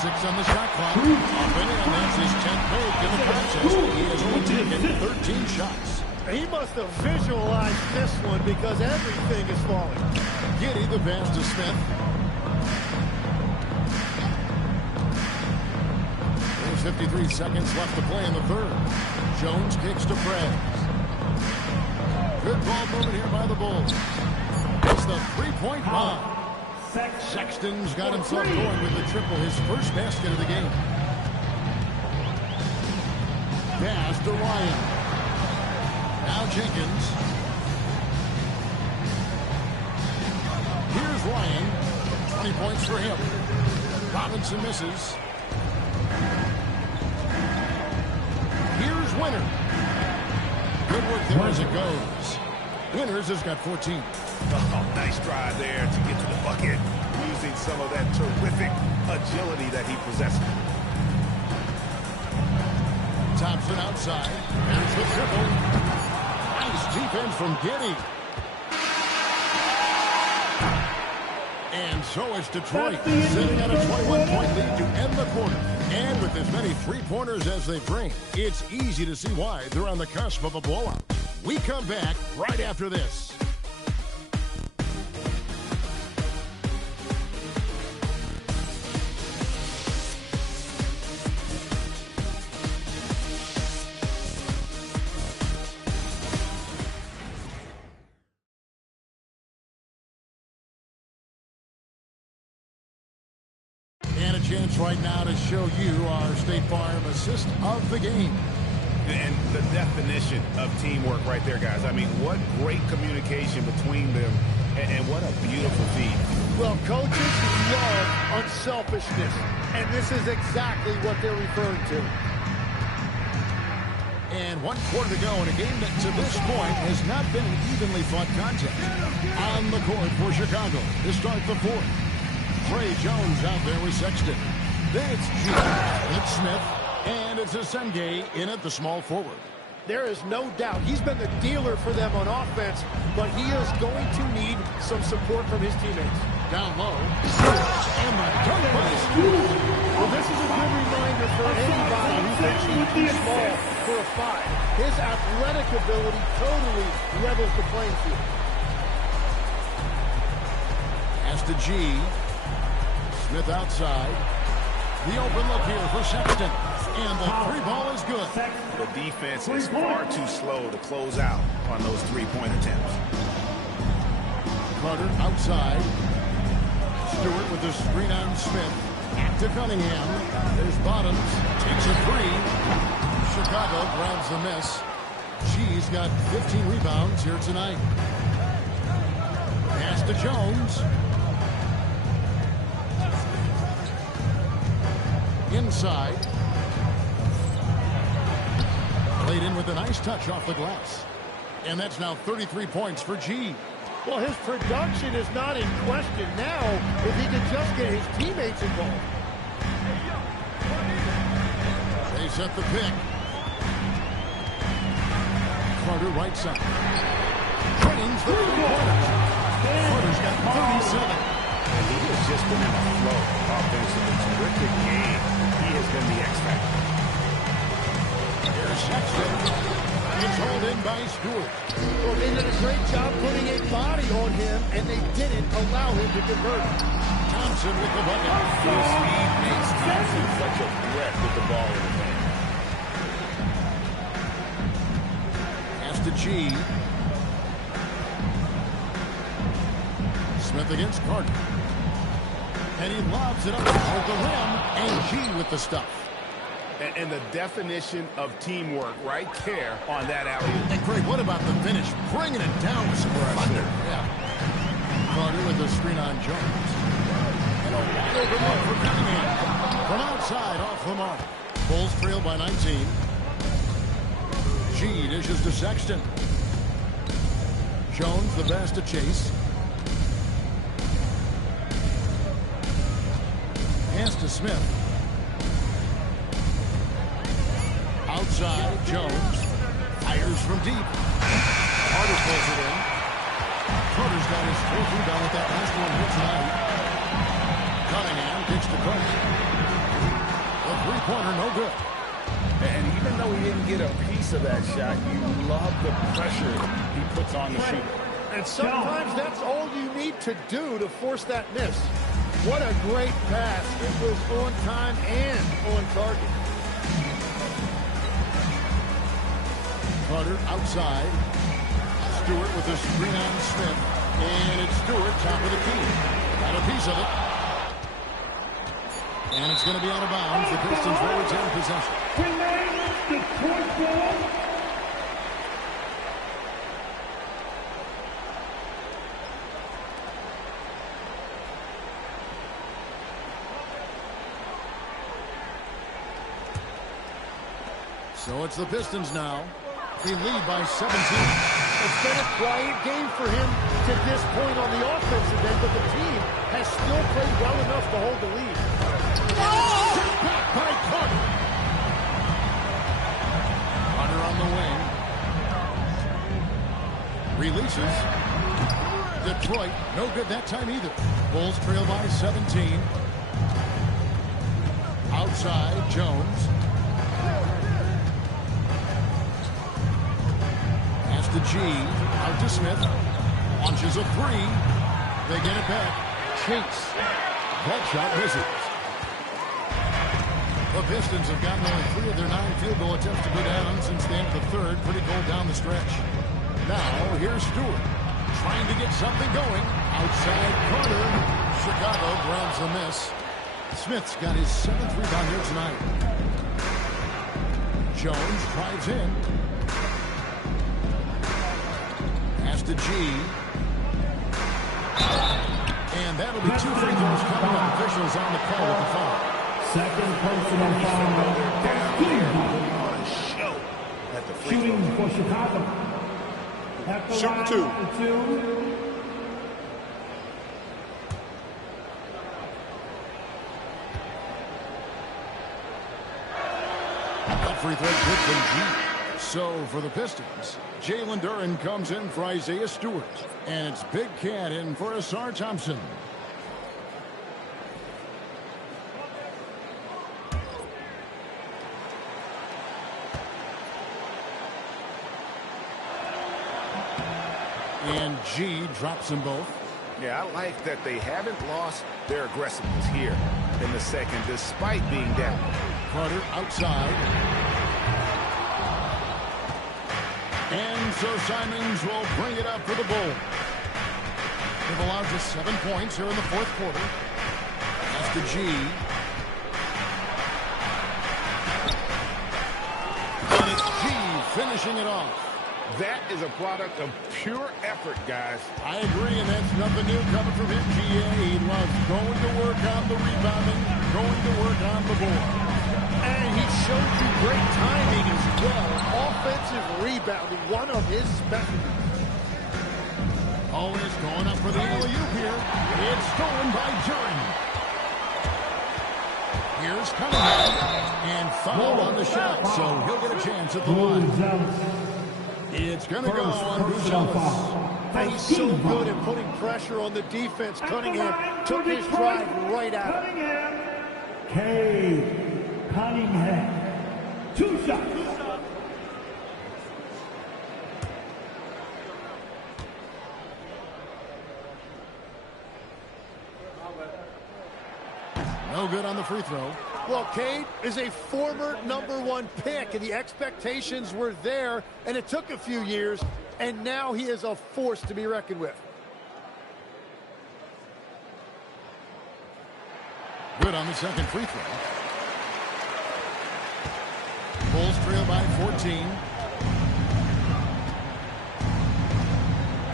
6 on the shot clock. Up and in. That's his 10th break in the contest. He has only taken 13 shots. He must have visualized this one because everything is falling. Giddey, the pass to Smith. There's 53 seconds left to play in the third. Jones kicks to Prez. Good ball movement here by the Bulls. It's the three-point bomb. Sexton's got himself going with the triple, his first basket of the game. Pass to Ryan. Now Jenkins. Here's Ryan. 20 points for him. Robinson misses. Here's Winter. Good work there as it goes. Winters has got 14. Oh, nice drive there to get to the bucket, using some of that terrific agility that he possesses. Thompson outside. There's the triple. Nice defense from Giddey. And so it's Detroit sitting at a 21-point lead to end the quarter. And with as many three-pointers as they bring, it's easy to see why they're on the cusp of a blowout. We come back right after this. Chance right now to show you our State Farm assist of the game. And the definition of teamwork right there, guys. I mean, what great communication between them, and what a beautiful feat. Well, coaches love unselfishness, and this is exactly what they're referring to. And 1 quarter to go in a game that to this point has not been an evenly fought contest. On the court for Chicago to start the fourth. Trey Jones out there with Sexton. Then it's G. It's Smith. And it's Asenge in at the small forward. There is no doubt he's been the dealer for them on offense, but he is going to need some support from his teammates. Down low. And the dunk by Stewart. Well, this is a good reminder for anybody who thinks he's too small for a 5. His athletic ability totally levels the playing field. Pass to G. Smith outside. The open look here for Sexton. And the three ball is good. The defense is far too slow to close out on those three-point attempts. Carter outside. Stewart with the screen on Smith. To Cunningham. There's Bottoms. Takes a three. Chicago grabs the miss. G's got 15 rebounds here tonight. Pass to Jones. Inside. Played in with a nice touch off the glass. And that's now 33 points for G. Well, his production is not in question now if he can just get his teammates involved. They set the pick. Carter right side. Drains the three-pointers. Carter's got 37. And he has just been in a flow offensively. Terrific game. He has been the X factor. Here's Sexton. It's hauled in by Stewart. Well, they did a great job putting a body on him, and they didn't allow him to convert. Thompson with the bucket. His speed makes Thompson such a threat with the ball in his hand. Pass to G. Smith against Carter. And he lobs it up toward the rim. And G with the stuff. And the definition of teamwork right there on that alley-oop. And Greg, what about the finish? Bringing it down with some thunder. Yeah. Carter with the screen on Jones. And a wide open look for Cunningham. From outside off the mark. Bulls trail by 19. G dishes to Sexton. Jones the best to chase. Pass to Smith. Outside, Jones fires from deep. Carter pulls it in. Carter's got his fourth rebound with that last one here tonight. Cunningham kicks to Carter. The three-pointer, no good. And even though he didn't get a piece of that shot, you love the pressure he puts on the shooter. And sometimes that's all you need to do to force that miss. What a great pass. It was on time and on target. Carter outside. Stewart with the screen on Smith. And it's Stewart, top of the key. Got a piece of it. And it's going to be out of bounds. The Pistons will retain possession. So it's the Pistons now. They lead by 17. It's been a quiet game for him to this point on the offensive end, but the team has still played well enough to hold the lead. Oh! Back by Carter. misses. Detroit, no good that time either. Bulls trail by 17. Outside, Jones. Pass to G. Out to Smith. Launches a three. They get it back. Chase. That shot misses. The Pistons have gotten only 3 of their 9 field goal attempts to go down since the end of the third. Pretty cold down the stretch. Now, here's Stewart. Trying to get something going. Outside Carter. Chicago grabs the miss. Smith's got his 7th rebound here tonight. Jones drives in. Pass to G. And that'll be 2 free throws coming up. Officials on the call with the foul. Second personal foul. On a show at the free Shooting throw. for Chicago. At the Shooting line, 2. the 2. That free throw good from G. So for the Pistons, Jalen Duren comes in for Isaiah Stewart. And it's Big Cat in for Asar Thompson. And G drops them both. Yeah, I like that they haven't lost their aggressiveness here in the second, despite being down. Carter outside. And so Simons will bring it up for the Bulls. They've allowed just 7 points here in the fourth quarter. That's to G. And it's G finishing it off. That is a product of pure effort, guys. I agree, and that's nothing new coming from him. He loves going to work on the rebounding, going to work on the board. And he showed you great timing as well. Offensive rebounding, one of his specialties. Oh, and it's going up for the alley-oop here. It's stolen by Duren. Here's Cunningham. And foul on the shot, so he'll get a chance at the line. It's going to go on Buzelis. He's so good at putting pressure on the defense. Cunningham took his drive right out. Cunningham. 2 shots. No good on the free throw. Well, Cade is a former #1 pick, and the expectations were there, and it took a few years, and now he is a force to be reckoned with. Good on the second free throw. Bulls trail by 14.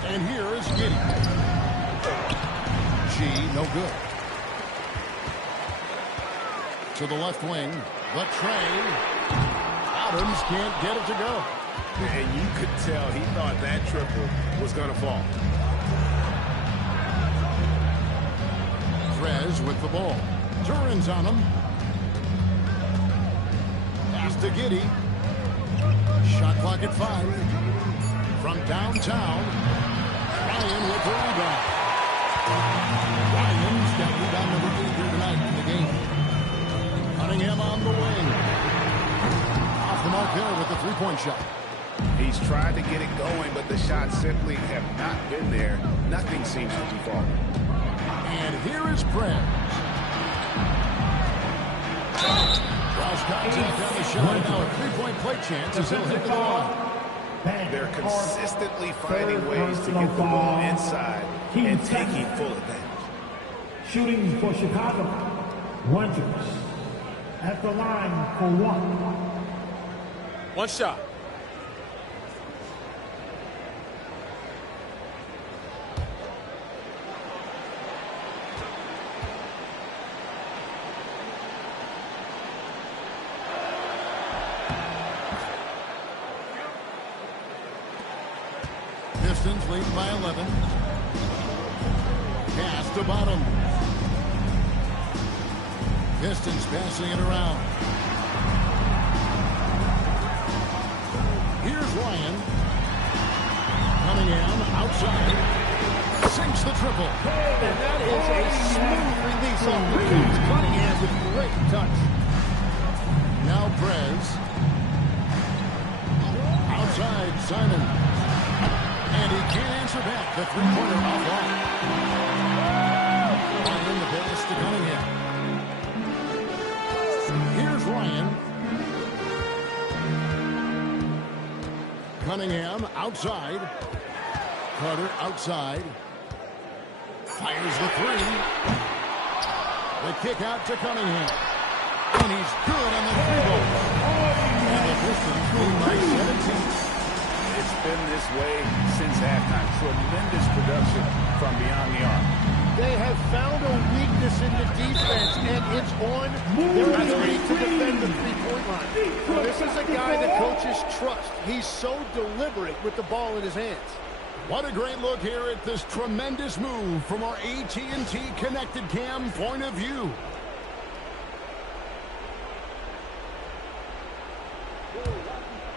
And here is Giddey. G, no good. To the left wing, but Trey. Adams can't get it to go. And you could tell he thought that triple was going to fall. Trez with the ball. Duren's on him. Pass to Giddey. Shot clock at 5. From downtown, Ryan with the rebound. Ryan's got rebound number 8 here tonight in the game. Cunningham on the wing. Off the mark there with the three-point shot. He's tried to get it going, but the shots simply have not been there. Nothing seems to be falling. And here is Prez. Rouse contact on the shot. Now a three-point play chance as he'll hit the line. They're consistently finding ways to get the ball inside and taking full advantage. Shooting for Chicago. Winters at the line for 1. 1 shot. Pistons lead by 11. Pass to bottom. Pistons passing it around. Here's Ryan. Coming Cunningham outside. Sinks the triple. And that is a smooth release off the bounce. Cunningham with great touch. Now Prez. Outside, Simon. And he can't answer back. The three-pointer offline. Finding the pass to Cunningham. Here's Ryan. Cunningham outside. Carter outside. Fires the three. The kick out to Cunningham. And he's good on the three-ball. And the Pistons win by 17. It's been this way since halftime. Tremendous production from beyond the arc. They have found a weakness in the defense, and it's on their ability to defend the three-point line. This is a guy that coaches trust. He's so deliberate with the ball in his hands. What a great look here at this tremendous move from our AT&T Connected Cam point of view.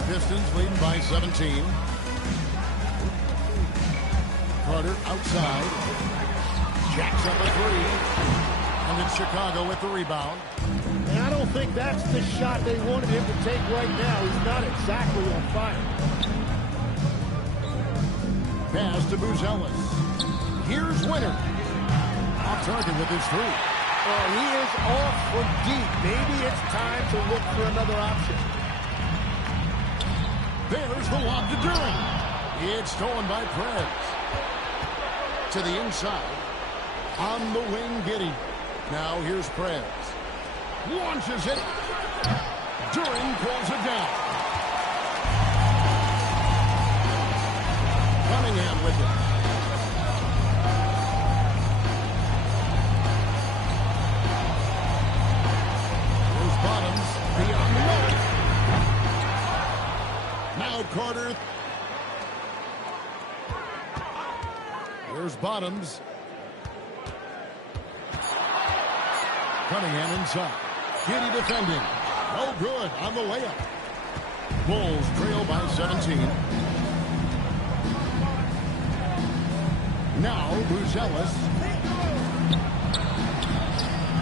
Pistons leading by 17. Carter outside. Jacks up a three. And it's Chicago with the rebound. And I don't think that's the shot they wanted him to take right now. He's not exactly on fire. Pass to Buzelis. Here's Winner. Off target with his three. Oh, he is off from deep. Maybe it's time to look for another option. There's the lob to Duren. It's stolen by Prez. To the inside. On the wing, Giddey. Now here's Prez. Launches it. Duren pulls it down. Cunningham with it. There's Bottoms beyond the mark. Now Carter. Here's Bottoms. Cunningham inside. Giddey defending. No good on the layup. Bulls trail by 17. Now Buzelis.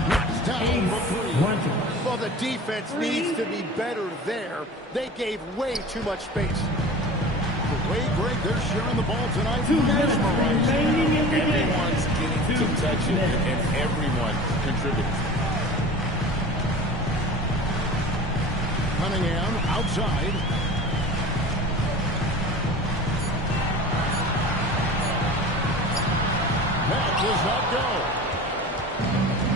Knocks down for three. Well, the defense needs to be better there. They gave way too much space. The way great they're sharing the ball tonight. Mesmerizing. Everyone's getting to touch it, and everyone contributes. Cunningham outside. That does not go.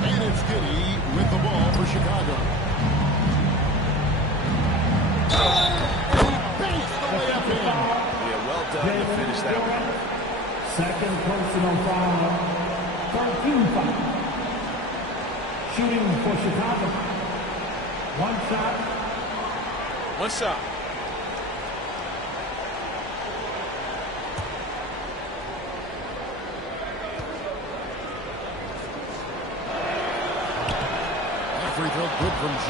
And it's Giddey with the ball for Chicago. He banks the way up in. Yeah, well done to finish that one. Second personal foul. 13 foul. Shooting for Chicago. One shot. One shot. That free throw good from G.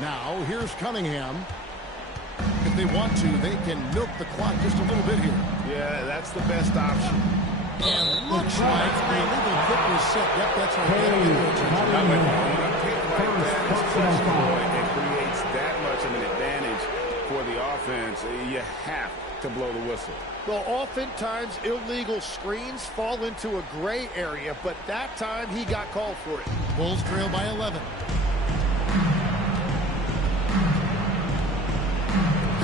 Now, here's Cunningham. If they want to, they can milk the clock just a little bit here. Yeah, that's the best option. And looks like the illegal kick was set. Yep, that's right. They don't get their attention. It creates that much of an advantage for the offense. You have to blow the whistle. Well, oftentimes illegal screens fall into a gray area, but that time he got called for it. Bulls trail by 11.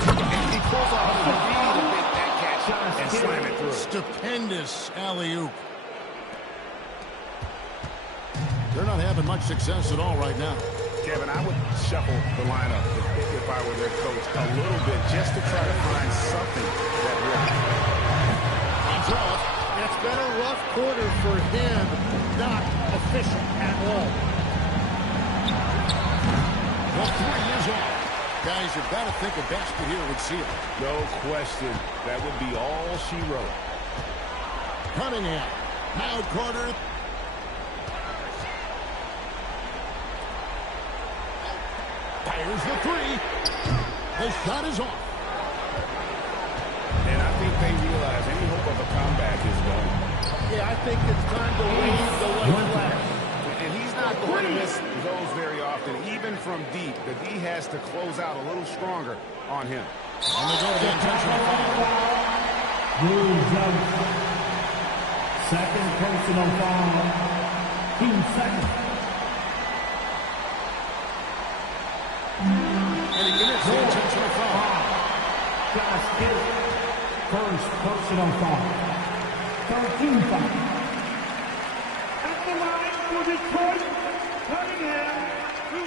And he pulls off the lead to make that catch and slam it through. Stupendous alley-oop. They're not having much success at all right now. Kevin, I would shuffle the lineup if I were their coach a little bit just to try to find something that works. It's been a rough quarter for him, not efficient at all. The three is off. Guys, you've got to think a basket here would seal it. No question. That would be all she wrote. Cunningham. Now Carter. Fires the three. The shot is off. And I think they realize any hope of a comeback is gone. Yeah, I think it's time to wave the white flag. And he's not going to miss those very often. Even from deep, the D has to close out a little stronger on him. And they go to the intentional foul. Second personal foul. Team second. And he commits the intentional foul. Josh Giddey. First personal foul. 13 foul. At the line for Detroit, Cunningham.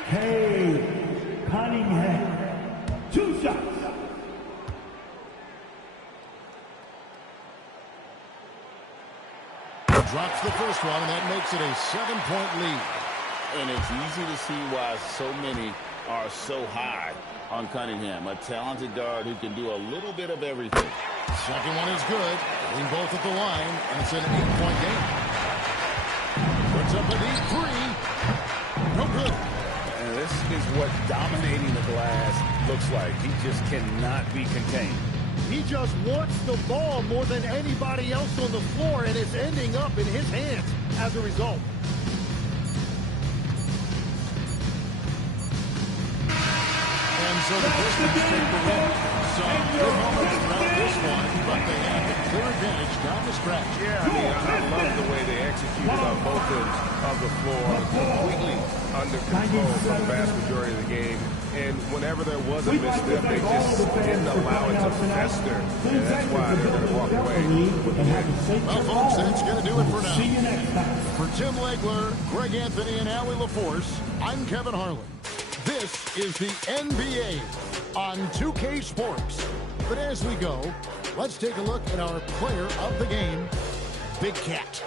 Hey, Cunningham. 2 shots. Drops the first one, and that makes it a 7-point lead. And it's easy to see why so many are so high on Cunningham, a talented guard who can do a little bit of everything. Second one is good. Lean both at the line, and it's an 8-point game. Puts up a deep three. No good. And this is what dominating the glass looks like. He just cannot be contained. He just wants the ball more than anybody else on the floor, and it's ending up in his hands as a result. And so the Pistons take the win. Some good moments throughout this one, but they have the clear advantage down the stretch. Yeah, I mean, I love the way they executed on both ends of the floor, completely under control for the vast majority of the game. And whenever there was a misstep, they just didn't allow it to fester. And that's why they're going to walk away with the win. Well, folks, that's going to do it for now. See you next time. For Tim Legler, Greg Anthony, and Allie LaForce, I'm Kevin Harlan. This is the NBA on 2K Sports. But as we go, let's take a look at our player of the game, Big Cat.